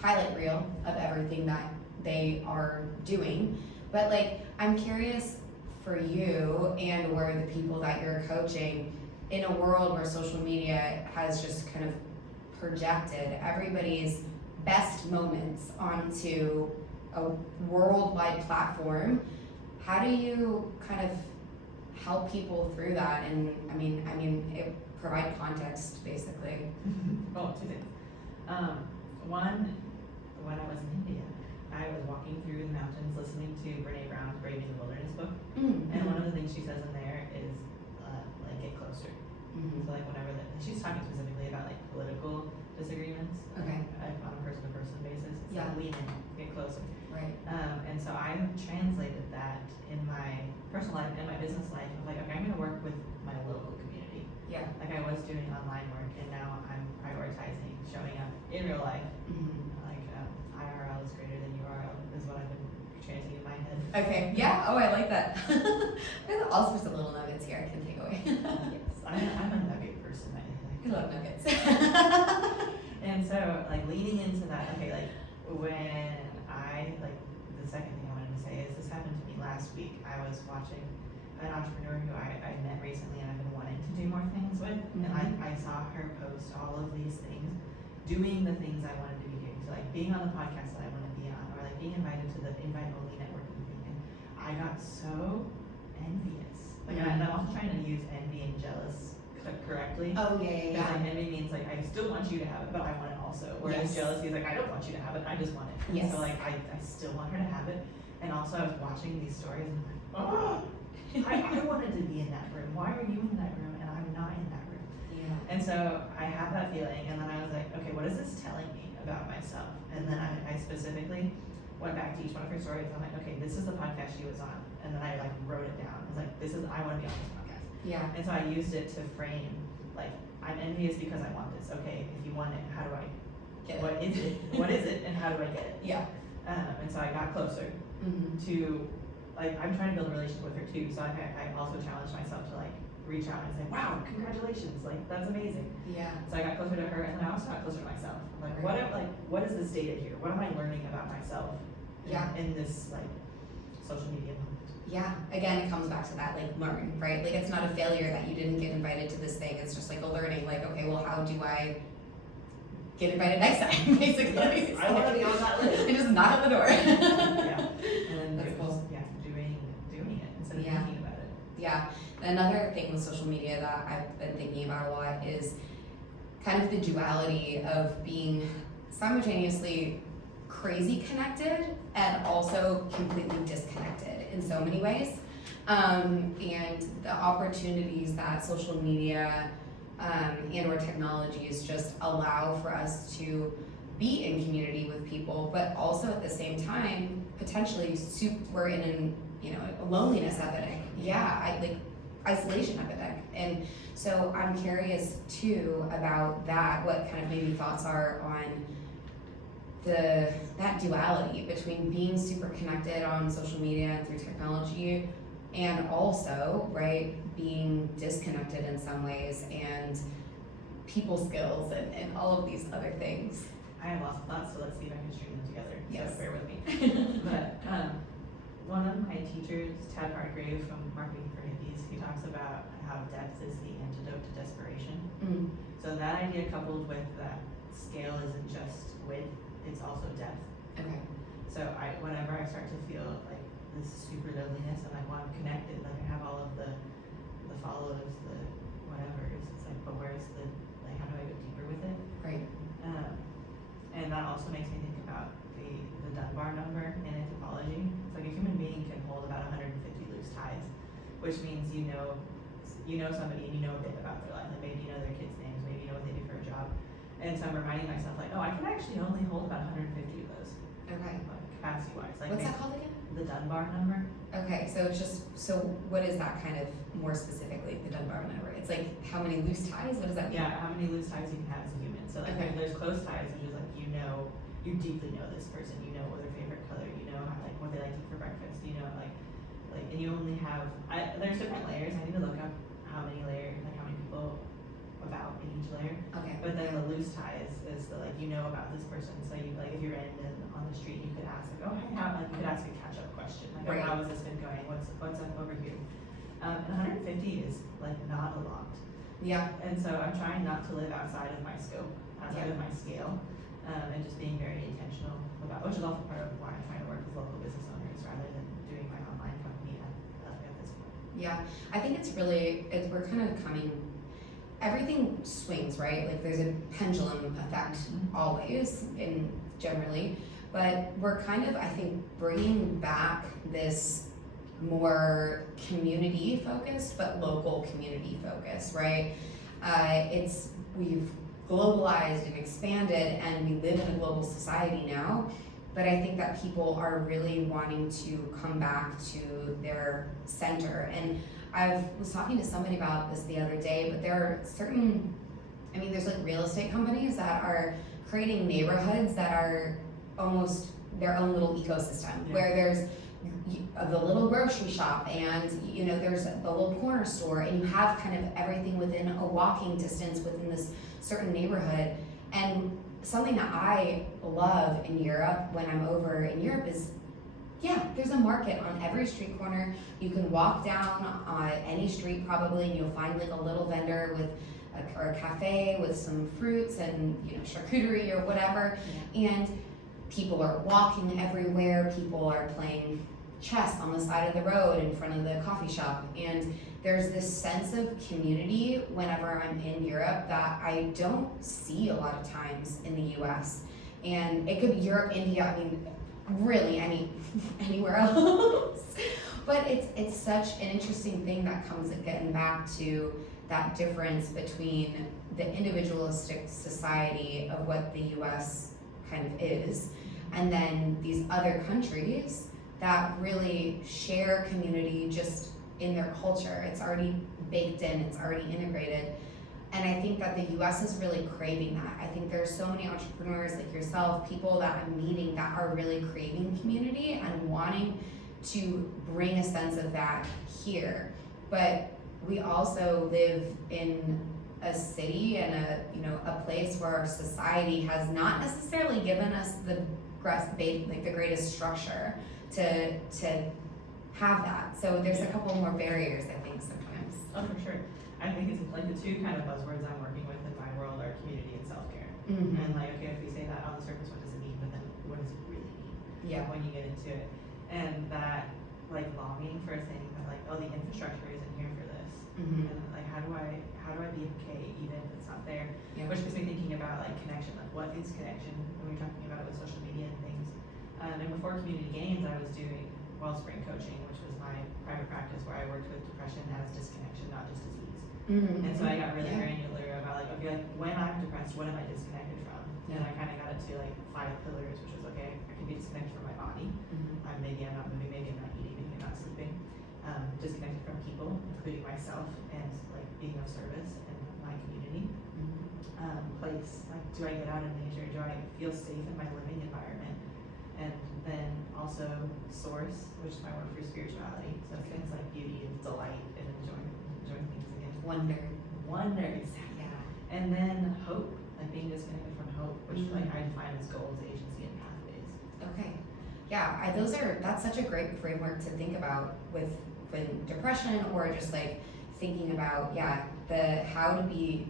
highlight reel of everything that they are doing. But I'm curious for you and where the people that you're coaching, in a world where social media has just kind of projected everybody's best moments onto a worldwide platform. How do you kind of help people through that? And I mean, it provide context basically. Oh, two things. One, when I was in India, I was walking through the mountains listening to Brene Brown's Brave New Wilderness book. And one of the things she says in there is like get closer. So like whenever she's talking specifically about like political disagreements, Okay. like on a person-to-person basis, it's Yeah. like lean in, get closer. Right. And so I translated that in my personal life and my business life. I was like, okay, I'm going to work with my local community. Yeah. Like I was doing online work, and now I'm prioritizing showing up in real life. Like IRL is greater than URL is what I've been translating in my head. Okay. Yeah. Oh, I like that. There's all sorts of little nuggets here I can take away. Yes, I'm a nugget person. I I love nuggets. And so, like, leaning into that, okay, like, when the second thing I wanted to say is this happened to me last week. I was watching an entrepreneur who I met recently and I've been wanting to do more things with. And I saw her post all of these things, doing the things I wanted to be doing. So, like, being on the podcast that I want to be on, or, like, being invited to the invite-only networking thing. And I got so envious. Like, and I'm also trying to use envy and jealous correctly. Oh yeah. Because like envy means like I still want you to have it, but I want it also. Whereas Yes. jealousy is like I don't want you to have it, I just want it. Yes. So like I still want her to have it. And also I was watching these stories and I'm like, oh, I wanted to be in that room. Why are you in that room and I'm not in that room? Yeah. And so I had that feeling, and then I was like, okay, what is this telling me about myself? And then I specifically went back to each one of her stories. I'm like, okay, this is the podcast she was on. And then I like wrote it down. I was like, I want to be on this podcast. Yeah. And so I used it to frame, like, I'm envious because I want this. Okay, if you want it, how do I Get it. What is it? What is it, and how do I get it? Yeah. And so I got closer to, like, I'm trying to build a relationship with her too. So I also challenged myself to like reach out and say, wow, congratulations, like that's amazing. Yeah. So I got closer to her, and then I also got closer to myself. I'm like, what is this data here? What am I learning about myself? In this like social media moment. Yeah, again, it comes back to that, like, learn, right? Like, it's not a failure that you didn't get invited to this thing. It's just like a learning, like, okay, well, how do I get invited next time, basically? Yes, I want to be on that list. And just knock on the door. Yeah, and That's it cool. was, doing it instead of thinking about it. Yeah, another thing with social media that I've been thinking about a lot is kind of the duality of being simultaneously crazy connected and also completely disconnected in so many ways. And the opportunities that social media and or technologies just allow for us to be in community with people, but also at the same time, potentially we're in a loneliness epidemic. Yeah, isolation epidemic. And so I'm curious too about that, what kind of maybe thoughts are on that duality between being super connected on social media and through technology, and also, right, being disconnected in some ways, and people skills and all of these other things. I have lots of thoughts, so let's see if I can string them together. Yes. So bear with me. But one of my teachers, Tad Hargrave from Marketing for Hippies, he talks about how depth is the antidote to desperation. So that idea coupled with that scale isn't just width, it's also depth. Okay. So whenever I start to feel like this super loneliness and like I'm connected, like I have all of the follows, the whatever, it's like, but where's the, like, how do I go deeper with it? Right. And that also makes me think about the Dunbar number in anthropology. It's like a human being can hold about 150 loose ties, which means you know somebody and you know a bit about their life. Like maybe you know their kids' names, maybe you know what they do for a job. And so I'm reminding myself, like, oh, I can actually only hold about 150 of those. Okay. Like capacity-wise. Like What's that called again? The Dunbar number. Okay, so it's just, so what is that kind of more specifically, the Dunbar number? It's like how many loose ties? What does that mean? Yeah, how many loose ties you can have as a human. So like there's close ties, which is like you deeply know this person, you know what their favorite color, you know how, like what they like to eat for breakfast, you know like and you only have there's different layers. I need to look up how many layers, like how many people about in each layer. Okay. But then the loose tie is the like you know about this person. So you like if you're random on the street, you could ask like, oh hey, how, like you could ask a catch up question like right. Oh, how has this been going? What's up over here? And 150 is like not a lot. Yeah. And so I'm trying not to live outside of my scope, outside of my scale. and just being very intentional about, which is also part of why I'm trying to work with local business owners rather than doing my online company at this point. Yeah, I think we're kind of coming, everything swings, right? Like there's a pendulum effect always in generally, but we're kind of, I think, bringing back this more community focused, but local community focused, right? We've globalized and expanded and we live in a global society now, but I think that people are really wanting to come back to their center. And I was talking to somebody about this the other day, but there are there's like real estate companies that are creating neighborhoods that are almost their own little ecosystem, where there's the little grocery shop and there's the little corner store, and you have kind of everything within a walking distance within this certain neighborhood. And something that I love in Europe when I'm over in Europe is, there's a market on every street corner. You can walk down any street probably and you'll find like a little vendor with or a cafe with some fruits and charcuterie or whatever. And people are walking everywhere. People are playing chess on the side of the road in front of the coffee shop. And there's this sense of community whenever I'm in Europe that I don't see a lot of times in the US. And it could be Europe, India, really anywhere else. But it's such an interesting thing that comes getting back to that difference between the individualistic society of what the US kind of is, and then these other countries that really share community just in their culture. It's already baked in, it's already integrated. And I think that the US is really craving that. I think there's so many entrepreneurs like yourself, people that I'm meeting that are really craving community and wanting to bring a sense of that here. But we also live in a city and a place where our society has not necessarily given us the greatest structure to have that. So there's a couple more barriers, I think, sometimes. Oh, for sure. I think it's like the two kind of buzzwords I'm working with in my world are community and self-care. Mm-hmm. And like, okay, if we say that on the surface, what does it mean? But then what does it really mean? Yeah. When you get into it. And that like longing for saying that like, oh, the infrastructure isn't here for this. Mm-hmm. And like, how do I be okay even if it's not there? Yeah. Which gets me thinking about like connection, like what is connection when we're talking about it with social media and things. And before Community Gains, I was doing Wellspring coaching, which was my private practice where I worked with depression as disconnection, not just disease. Mm-hmm. And so I got really granular about like, okay, like when I'm depressed, what am I disconnected from? And I kind of got into like 5 pillars, which was okay, I can be disconnected from my body. Maybe I'm not moving, maybe I'm not eating, maybe I'm not sleeping. Disconnected from people, including myself, and like being of service in my community. Place, like do I get out in nature? Do I feel safe in my living environment? And then also source, which is my word for spirituality. So things like beauty and delight and enjoying things again. Wonder, exactly. Yeah. And then hope, like being disconnected from hope, which like I define as goals, agency, and pathways. Okay. Yeah, that's such a great framework to think about with depression, or just like thinking about how to be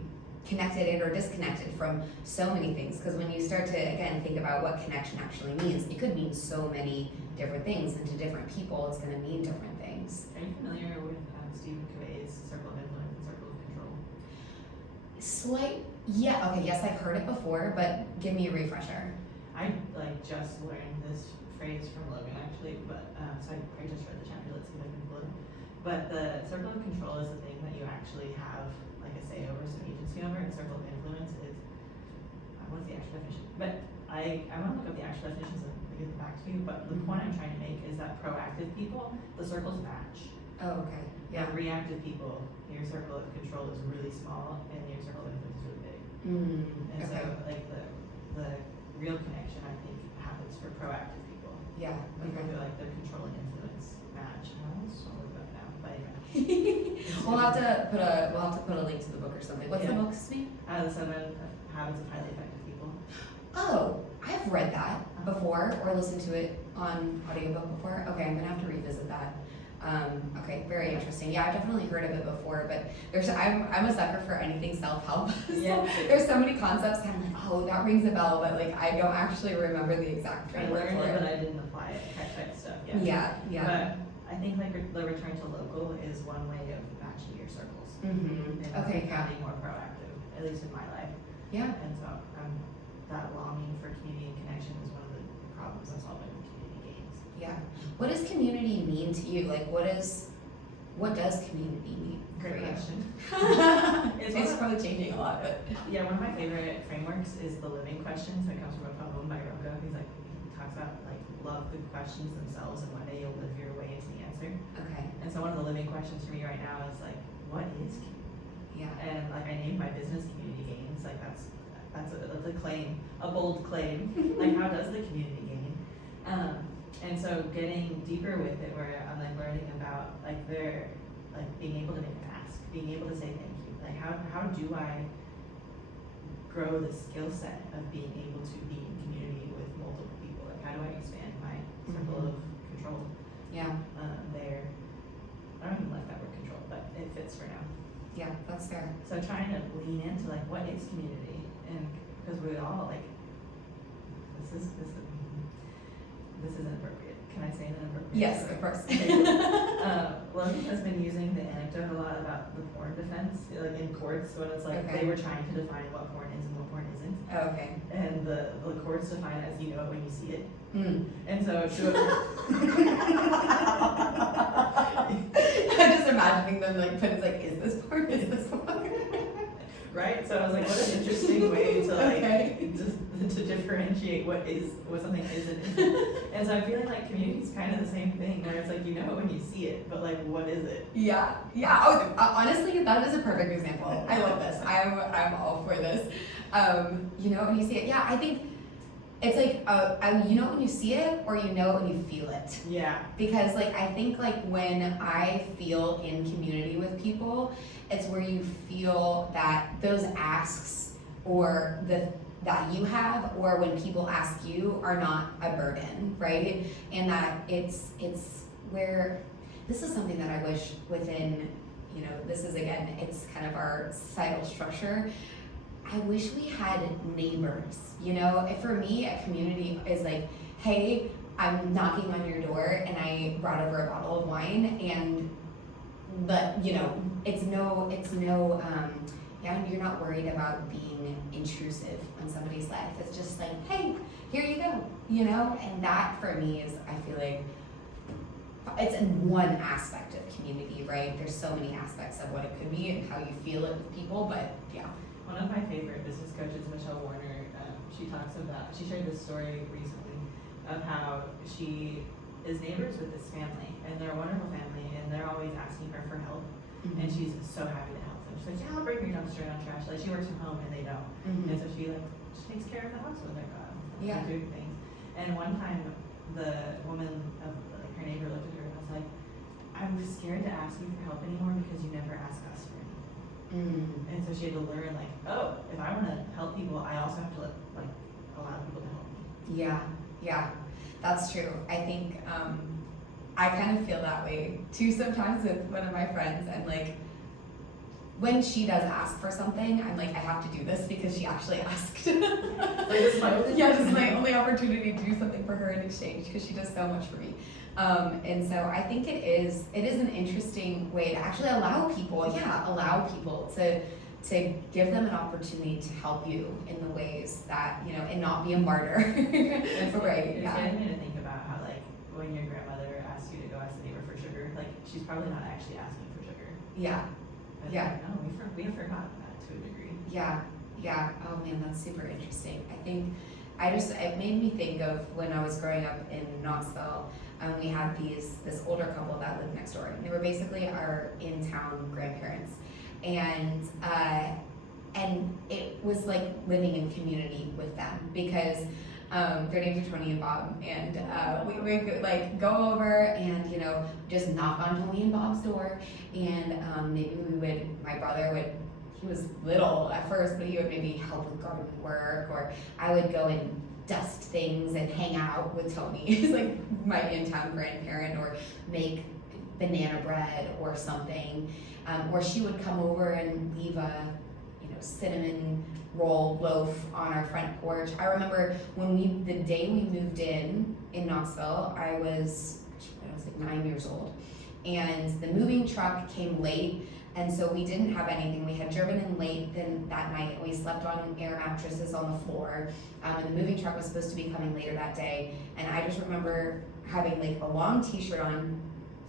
connected or disconnected from so many things. Because when you start to again think about what connection actually means, it could mean so many different things, and to different people it's going to mean different things. Are you familiar with Stephen Covey's Circle of Influence and Circle of Control? Yes, I've heard it before, but give me a refresher. I like just learned this phrase from Logan actually, but so I just read the chapter. Let's see if I can pull it. But the circle of control is the thing that you actually have like a say over, some agency over, and circle of influence is what's the actual definition? But I want to look up the actual definitions and give it back to you. But the point I'm trying to make is that proactive people, the circles match. Oh, okay. Yeah. Reactive people, your circle of control is really small, and your circle of influence is really big. And so like the real connection I think happens for proactive people. Yeah. People who like their control and influence match. I just want to look it up now, but anyway. we'll have to put a link to the book or something. What's the book's name? The 7 Habits of Highly Effective People. Oh, I've read that before or listened to it on audiobook before. Okay, I'm gonna have to revisit that. Okay, very interesting. Yeah, I've definitely heard of it before, but I'm a sucker for anything self-help. Yeah. There's so many concepts that I'm like, oh, that rings a bell, but like I don't actually remember the exact I framework learned for it, it. but I didn't apply it, type stuff, Yeah, yeah. But I think like the return to local is one way of matching your circles. Mm-hmm. And Okay, yeah. becoming more proactive, at least in my life. Yeah. And so that longing for community and connection is one of the problems I'm solving with community games. Yeah. What does community mean to you? Like, what does community mean for Great you? question. It's probably changing a lot, but Yeah, one of my favorite frameworks is the living questions that comes from a poem by Rocco. He talks about like love the questions themselves and one day you'll live your way into the answer. okay. And so one of the living questions for me right now is like, what is community? Yeah. And like I named my business Community Games. Like that's a claim, a bold claim. Like how does the community gain? And so getting deeper with it, where I'm like learning about like being able to make an ask, being able to say thank you. Like how do I grow the skill set of being able to be in community with multiple people? Like how do I expand my circle of control? Yeah. There. I don't even like that word control, but it fits for now. Yeah, that's fair. So trying to lean into like what is community, and because we all like this isn't appropriate. Can I say inappropriate? Yes, of course. Logan has been using the anecdote a lot about the porn defense, like in courts when it's like Okay. they were trying to define what porn is and what porn isn't, Oh, okay. and the courts define it as you know it when you see it, Mm. and so I'm just imagining them like, but it's like, is this porn? Is this porn? right? So I was like, what an interesting way to like Okay. to differentiate what something is and isn't. And so I'm feeling like community is kind of the same thing, where it's like you know it when you see it, but like what is it? Yeah, yeah. Oh, honestly, that is a perfect example. I love this. I'm all for this. You know when you see it. Yeah, I think it's like you know when you see it, or you know when you feel it. Yeah. Because like I think like when I feel in community with people, it's where you feel that those asks or that you have, or when people ask you, are not a burden, right? And that it's where this is something that I wish within, you know, this is again, it's kind of our societal structure. I wish we had neighbors, you know. For me, a community is like, hey, I'm knocking on your door and I brought over a bottle of wine, but you know, it's no, yeah, you're not worried about being intrusive on somebody's life. It's just like, hey, here you go, you know. And that for me is, I feel like it's in one aspect of community, right? There's so many aspects of what it could be and how you feel it with people, but yeah. One of my favorite business coaches, Michelle Warner, she shared this story recently of how she is neighbors with this family, and they're a wonderful family, and they're always asking her for help, and she's so happy to help them. She's like, yeah, I'll bring your dumpster and trash. Like she works from home and they don't, and so she takes care of the house when they're gone. Yeah. Doing things. And one time, the woman of like her neighbor looked at her and was like, I'm scared to ask you for help anymore because you never ask us for anything. And so she had to learn, like, oh, if I want to help people, I also have to like allow people to help me. Yeah, that's true. I think I kind of feel that way too sometimes with one of my friends, and like when she does ask for something, I'm like, I have to do this because she actually asked. Like, this is my only yeah, this is my only opportunity to do something for her in exchange because she does so much for me. And so I think it is an interesting way to actually allow people to give them an opportunity to help you in the ways that, you know, and not be a martyr. Right, It's getting me to think about how, like, when your grandmother asks you to go ask the neighbor for sugar, like, she's probably not actually asking for sugar. Yeah. And Yeah. Like, no, we have forgotten that to a degree. Yeah. Oh man, that's super interesting. I think it made me think of when I was growing up in Knoxville. We had this older couple that lived next door. They were basically our in-town grandparents, and it was like living in community with them because their names are Tony and Bob, and we could like go over and, you know, just knock on Tony and Bob's door, and maybe my brother would. He was little at first, but he would maybe help with garden work, or I would go and dust things and hang out with Tony. He's like my in-town grandparent, or bake banana bread or something, or she would come over and leave a, cinnamon roll loaf on our front porch. I remember the day we moved in Knoxville, I was like 9 years old, and the moving truck came late, and so we didn't have anything. We had driven in late that night. We slept on air mattresses on the floor, and the moving truck was supposed to be coming later that day. And I just remember having like a long t-shirt on,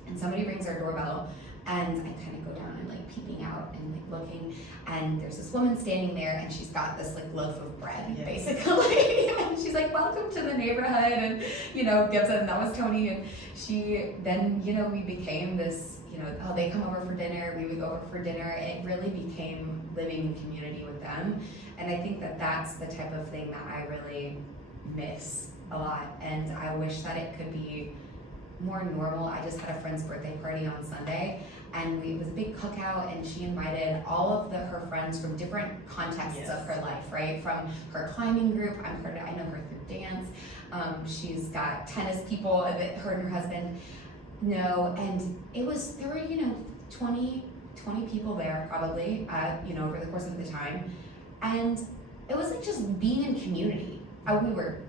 and somebody rings our doorbell, and I kind of go down and like peeping out and like looking, and there's this woman standing there, and she's got this like loaf of bread, basically, and she's like, "Welcome to the neighborhood," and gives it, and that was Tony, and she then we became this, oh, they come over for dinner, we would go over for dinner. It really became living in community with them, and I think that that's the type of thing that I really miss a lot, and I wish that it could be more normal. I just had a friend's birthday party on Sunday, and it was a big cookout, and she invited all of her friends from different contexts of her life, right? From her climbing group, I know her through dance. She's got tennis people that her and her husband know, and there were 20 people there probably, over the course of the time, and it was like just being in community. People were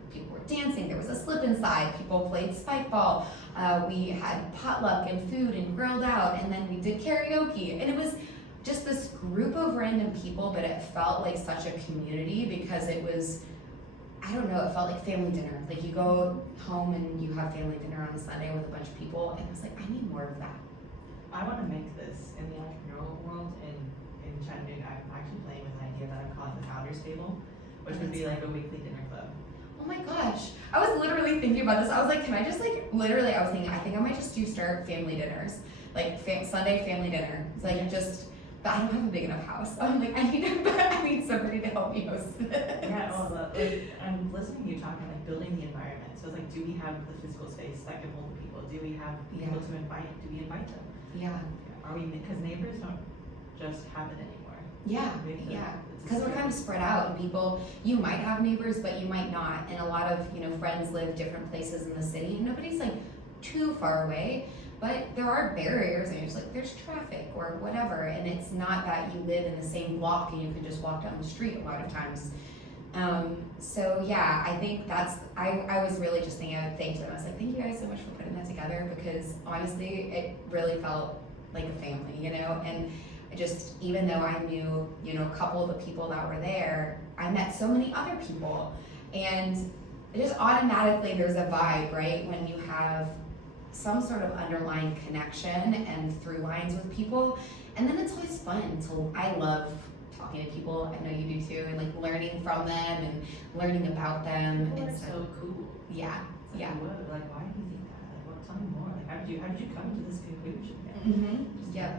dancing, there was a slip inside, people played spike ball, we had potluck and food and grilled out, and then we did karaoke, and it was just this group of random people, but it felt like such a community because it was, I don't know, it felt like family dinner. Like you go home and you have family dinner on a Sunday with a bunch of people, and I was like, I need more of that. I want to make this in the entrepreneurial world in Chattanooga. I'm actually playing with an idea that I'm calling the Founders Table, which would be like a weekly dinner club. Oh my gosh. I was literally thinking about this. I was like, can I just I was thinking, I think I might just start family dinners. Like Sunday family dinner. It's like but I don't have a big enough house. So I'm like, I need somebody to help me host this. Yeah, well, I'm listening to you talking, like building the environment. So it's like, do we have the physical space that can hold the people? Do we have people to invite? Do we invite them? Yeah. Are we, because neighbors don't just have it anymore. Yeah, because we're kind of spread out, and people, you might have neighbors, but you might not, and a lot of, friends live different places in the city, and nobody's like too far away, but there are barriers, and you're just like, there's traffic or whatever, and it's not that you live in the same block and you can just walk down the street a lot of times. So yeah, I think I was really just thinking, I thanked them. I was like, thank you guys so much for putting that together, because honestly, it really felt like a family, and even though I knew, a couple of the people that were there, I met so many other people, and it just automatically, there's a vibe, right? When you have some sort of underlying connection and through lines with people, and then it's always fun. I love talking to people. I know you do too, and like learning from them and learning about them. It's so cool. Yeah, yeah. Why do you think that? Like, tell me more. Like, how did you come to this conclusion? Yeah.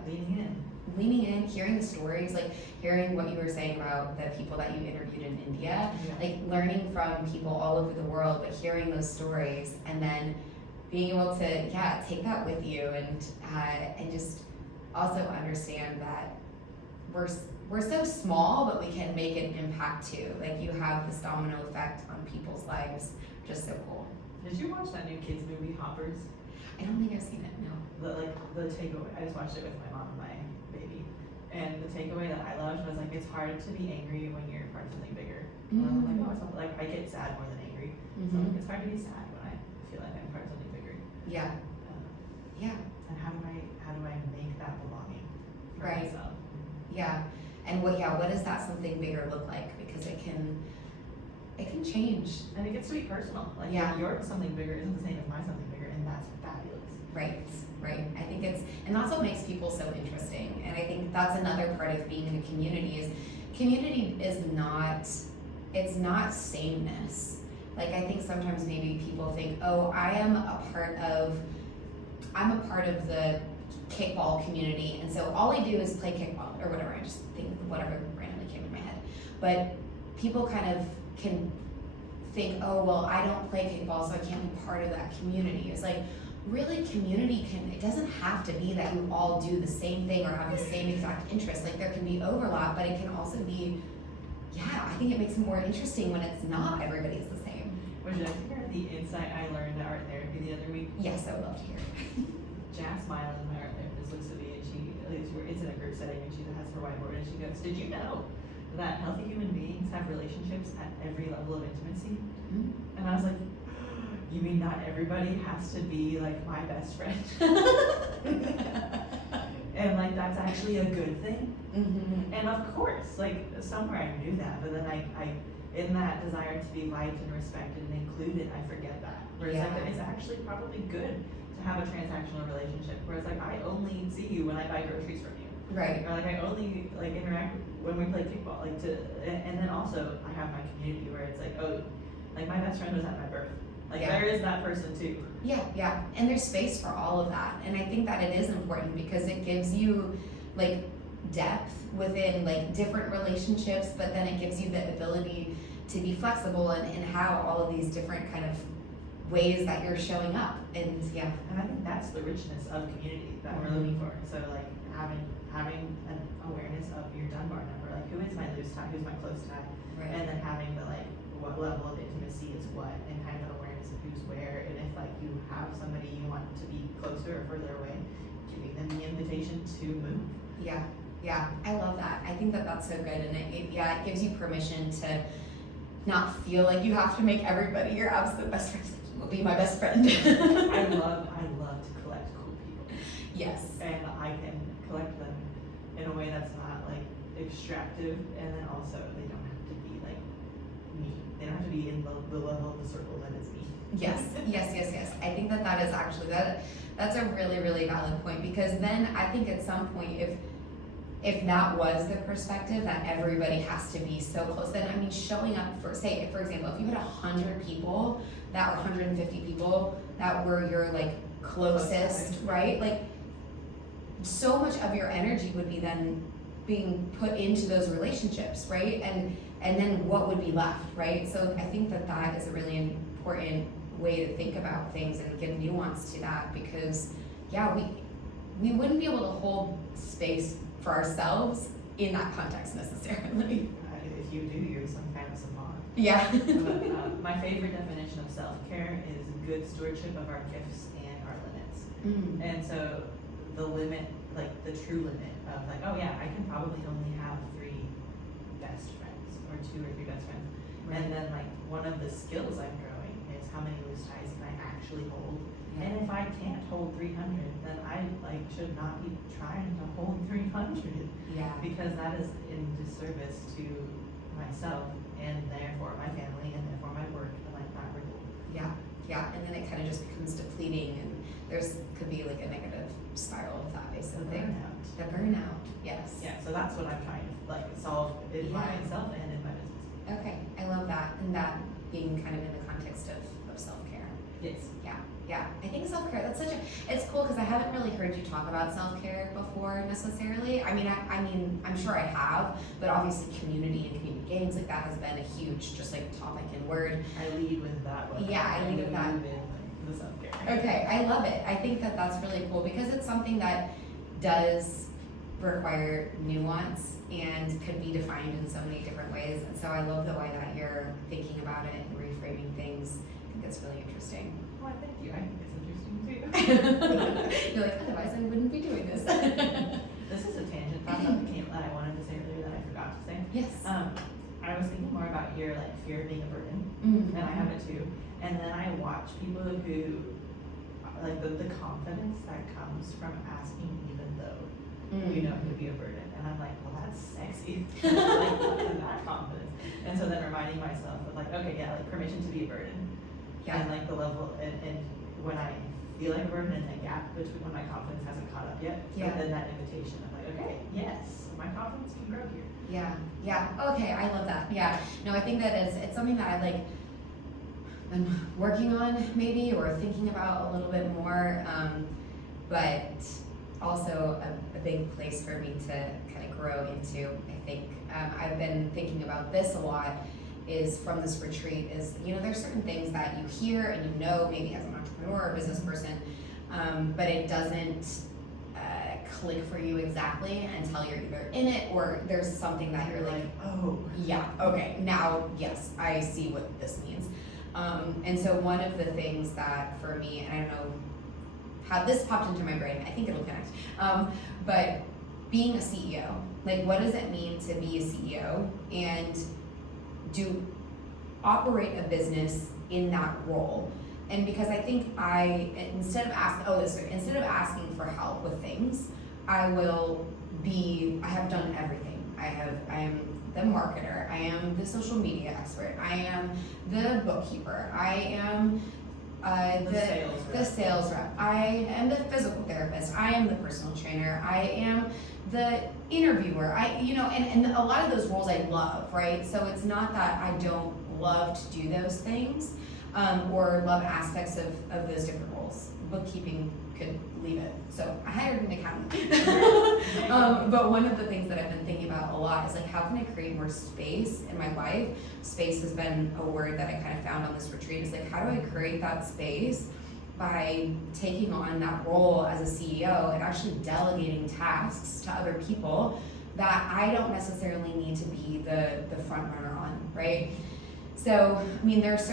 Leaning in, hearing the stories, like hearing what you were saying about the people that you interviewed in India, like learning from people all over the world, but hearing those stories, and then being able to, take that with you, and just also understand that we're so small, but we can make an impact too. Like you have this domino effect on people's lives, just so cool. Did you watch that new kids movie, Hoppers? I don't think I've seen it, no. The takeaway, I just watched it with my mom and my baby, and the takeaway that I loved was like, it's hard to be angry when you're part of something bigger. I'm like, oh, it's not, like I get sad more than angry. So like, it's hard to be sad when I feel like I'm part of something bigger. Yeah. And how do I make that belonging for Right. myself? Yeah. And what does that something bigger look like? Because it can change. And it gets to be personal. Like your something bigger isn't the same as my something bigger, and that's fabulous. Right. I think and that's what makes people so interesting. And I think that's another part of being in a community is not sameness. Like I think sometimes maybe people think, oh, I'm a part of the kickball community, and so all I do is play kickball or whatever. I just think whatever randomly came in my head. But people kind of can think, oh, well, I don't play kickball, so I can't be part of that community. It's like, really, community it doesn't have to be that you all do the same thing or have the same exact interests. Like there can be overlap, but it can also be, I think it makes it more interesting when it's not everybody's the same. Would you like to hear the insight I learned at art therapy the other week? Yes, I would love to hear. Jazz Smile in my art therapist looks at me and it's in a group setting and she has her whiteboard and she goes, did you know that healthy human beings have relationships at every level of intimacy? Mm-hmm. And I was like, you mean not everybody has to be like my best friend? And like that's actually a good thing. Mm-hmm. And of course, like somewhere I knew that, but then I in that desire to be liked and respected and included, I forget that. Whereas like it's actually probably good to have a transactional relationship. Whereas like I only see you when I buy groceries from you. Right. Or like I only like interact when we play kickball. Like and then also I have my community where it's like, oh, like my best friend was at my birth. Like there is that person too. Yeah, and there's space for all of that. And I think that it is important because it gives you like depth within like different relationships, but then it gives you the ability to be flexible and have all of these different kind of ways that you're showing up. And And I think that's the richness of community that we're looking for. So like having an awareness of your Dunbar number, like who is my loose tie, who's my close tie, Right. and then having the like what level of intimacy is what, and kind of an awareness of who's where, and if like you have somebody you want to be closer or further away, giving them the invitation to move. Yeah, I love that. I think that that's so good, and it gives you permission to not feel like you have to make everybody your absolute best friend. You will be my best friend. I love to collect cool people. Yes. And I can collect them in a way that's not like extractive, and then also they don't have to be like me. They don't have to be in the level of the circle that is me. Yes. I think that is actually that's a really, really valid point, because then I think at some point if that was the perspective that everybody has to be so close, then I mean showing up for, say, for example, if you had 100 people that were 150 people that were your like closest, right? Like so much of your energy would be then being put into those relationships, right? And then what would be left, right? So I think that is a really important way to think about things and give nuance to that, because we wouldn't be able to hold space for ourselves in that context necessarily. If you do, you're some kind of savant. Yeah. But, my favorite definition of self-care is good stewardship of our gifts and our limits. And so the limit, like the true limit of like, oh yeah, I can probably only have 3 best friends or 2 or 3 best friends. Right. And then like one of the skills I'm growing is how many loose ties can I actually hold. And if I can't hold 300, then I like should not be trying to hold 300. Yeah. Because that is in disservice to myself and therefore my family and therefore my work and like not really. Yeah, and then it kind of just becomes depleting, and could be like a negative spiral with that basically. The burnout, yes. Yeah, so that's what I'm trying to like solve in myself and in my business. Okay, I love that, and that being kind of in the context of self-care. Yes. Yeah, I think self-care, that's it's cool because I haven't really heard you talk about self-care before necessarily. I mean, I'm sure I have, but obviously community and community games, like that has been a huge just like topic and word. I lead with that one. Yeah, I lead with that. The self-care. Okay, I love it. I think that that's really cool because it's something that does require nuance and could be defined in so many different ways. And so I love the way that you're thinking about it and reframing things. I think it's really interesting. Well, thank you. I think it's interesting too. You're like, otherwise I wouldn't be doing this. This is a tangent thought that I wanted to say earlier that I forgot to say. Yes. I was thinking more about your like fear of being a burden, Mm-hmm. and I have it too. And then I watch people who, like the confidence that comes from asking even though you know it could be a burden. And I'm like, well, that's sexy. Like, look at that confidence. And so then reminding myself of like, okay, yeah, like permission to be a burden. Yeah. And like the level, and when I feel like a burden and a gap between when my confidence hasn't caught up yet, Yeah. but then that invitation of like, okay, yes, my confidence can grow here. Yeah. Okay, I love that. Yeah. No, I think that it's something that I'm working on maybe, or thinking about a little bit more, but also a big place for me to kind of grow into. I think I've been thinking about this a lot, is from this retreat is, there's certain things that you hear and maybe as an entrepreneur or business person, but it doesn't click for you exactly until you're either in it or there's something that you're like, oh yeah, okay, now yes, I see what this means. And so one of the things that for me, and I don't know how this popped into my brain. I think it'll connect. But being a CEO, like what does it mean to be a CEO and operate a business in that role? And because I think instead of asking for help with things, I have done everything. I am the marketer, I am the social media expert, I am the bookkeeper, I am the sales rep, I am the physical therapist, I am the personal trainer, I am the interviewer, and a lot of those roles I love, right? So it's not that I don't love to do those things, or love aspects of those different roles. Bookkeeping could leave it. So I hired an accountant. But one of the things that I've been thinking about a lot is like, how can I create more space in my life? Space has been a word that I kind of found on this retreat. Is like, how do I create that space by taking on that role as a CEO and actually delegating tasks to other people that I don't necessarily need to be the front runner on, right? So, I mean, there's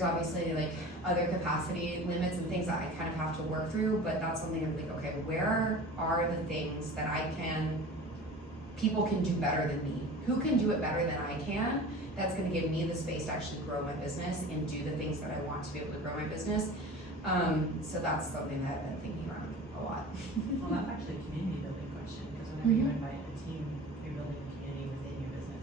obviously like other capacity limits and things that I kind of have to work through, but that's something I'm like, okay, where are the things that people can do better than me? Who can do it better than I can? That's gonna give me the space to actually grow my business and do the things that I want to be able to grow my business. So that's something that I've been thinking around a lot. Well, that's actually a community building question, because whenever you invite a team, you're building a community within your business.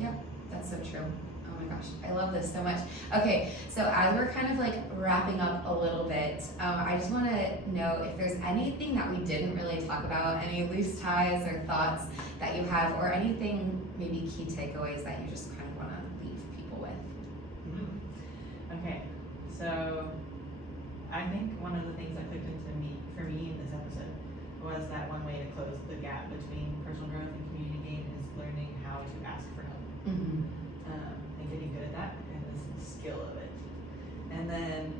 Yeah, that's so true. Oh my gosh, I love this so much. Okay, so as we're kind of like wrapping up a little bit, I just want to know if there's anything that we didn't really talk about, any loose ties or thoughts that you have, or anything, maybe key takeaways that you just kind of want to leave people with. Okay, so I think one of the things that clicked for me in this episode was that one way to close the gap between personal growth and community gain is learning how to ask for help. And getting good at that, and this skill of it. And then,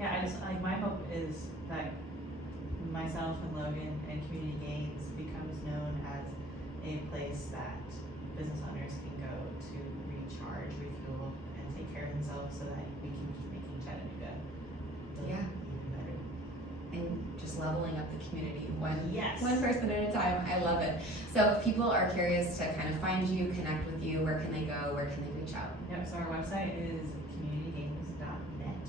yeah, I just like, my hope is that myself and Logan and Community Gains becomes known as a place that business owners can go to recharge, refuel, and take care of themselves, so that we can keep making Chattanooga even better. And just leveling up the community one Yes. person at a time. I love it. So if people are curious to kind of find you, connect with you, where can they go? Where can they reach out? Yep, so our website is communitygames.net,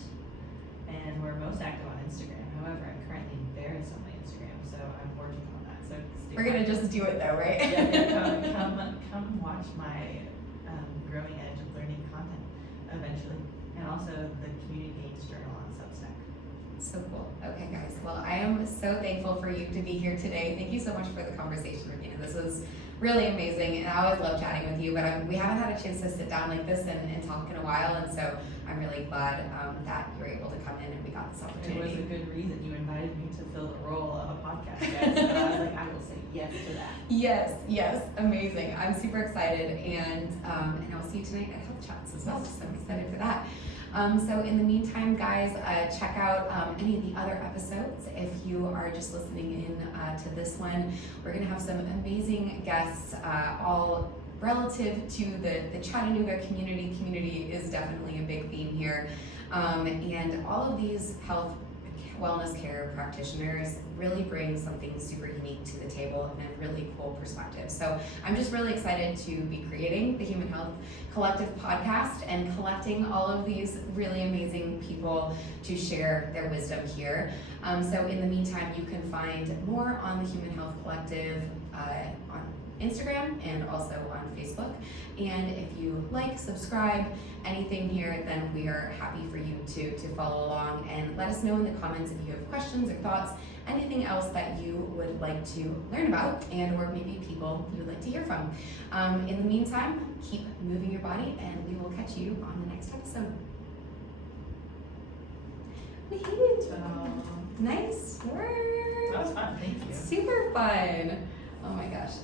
and we're most active on Instagram. However, I'm currently embarrassed on my Instagram, so I'm working on that. So We're gonna just do it though, right? come watch my growing edge of learning content eventually, and also the Community Games Journal on Substack. So cool. Okay, guys. Well, I am so thankful for you to be here today. Thank you so much for the conversation, Regina. This was really amazing, and I always love chatting with you, but we haven't had a chance to sit down like this and talk in a while, and so I'm really glad that you were able to come in and we got this opportunity. It was a good reason you invited me to fill the role of a podcast guest, and I was like, I will say yes to that. Yes, amazing. I'm super excited, and I'll see you tonight at Health Chats as well, so I'm excited for that. So in the meantime, guys, check out any of the other episodes. If you are just listening in to this one, we're gonna have some amazing guests, all relative to the Chattanooga community. Community is definitely a big theme here. And all of these health wellness care practitioners really bring something super unique to the table and a really cool perspective. So I'm just really excited to be creating the Human Health Collective podcast and collecting all of these really amazing people to share their wisdom here. So in the meantime, you can find more on the Human Health Collective on Instagram and also on Facebook. And if you like, subscribe, anything here, then we are happy for you to follow along, and let us know in the comments if you have questions or thoughts, anything else that you would like to learn about, and or maybe people you would like to hear from. In the meantime, keep moving your body, and we will catch you on the next episode. Nice work. That was fun, thank you. Super fun. Oh my gosh.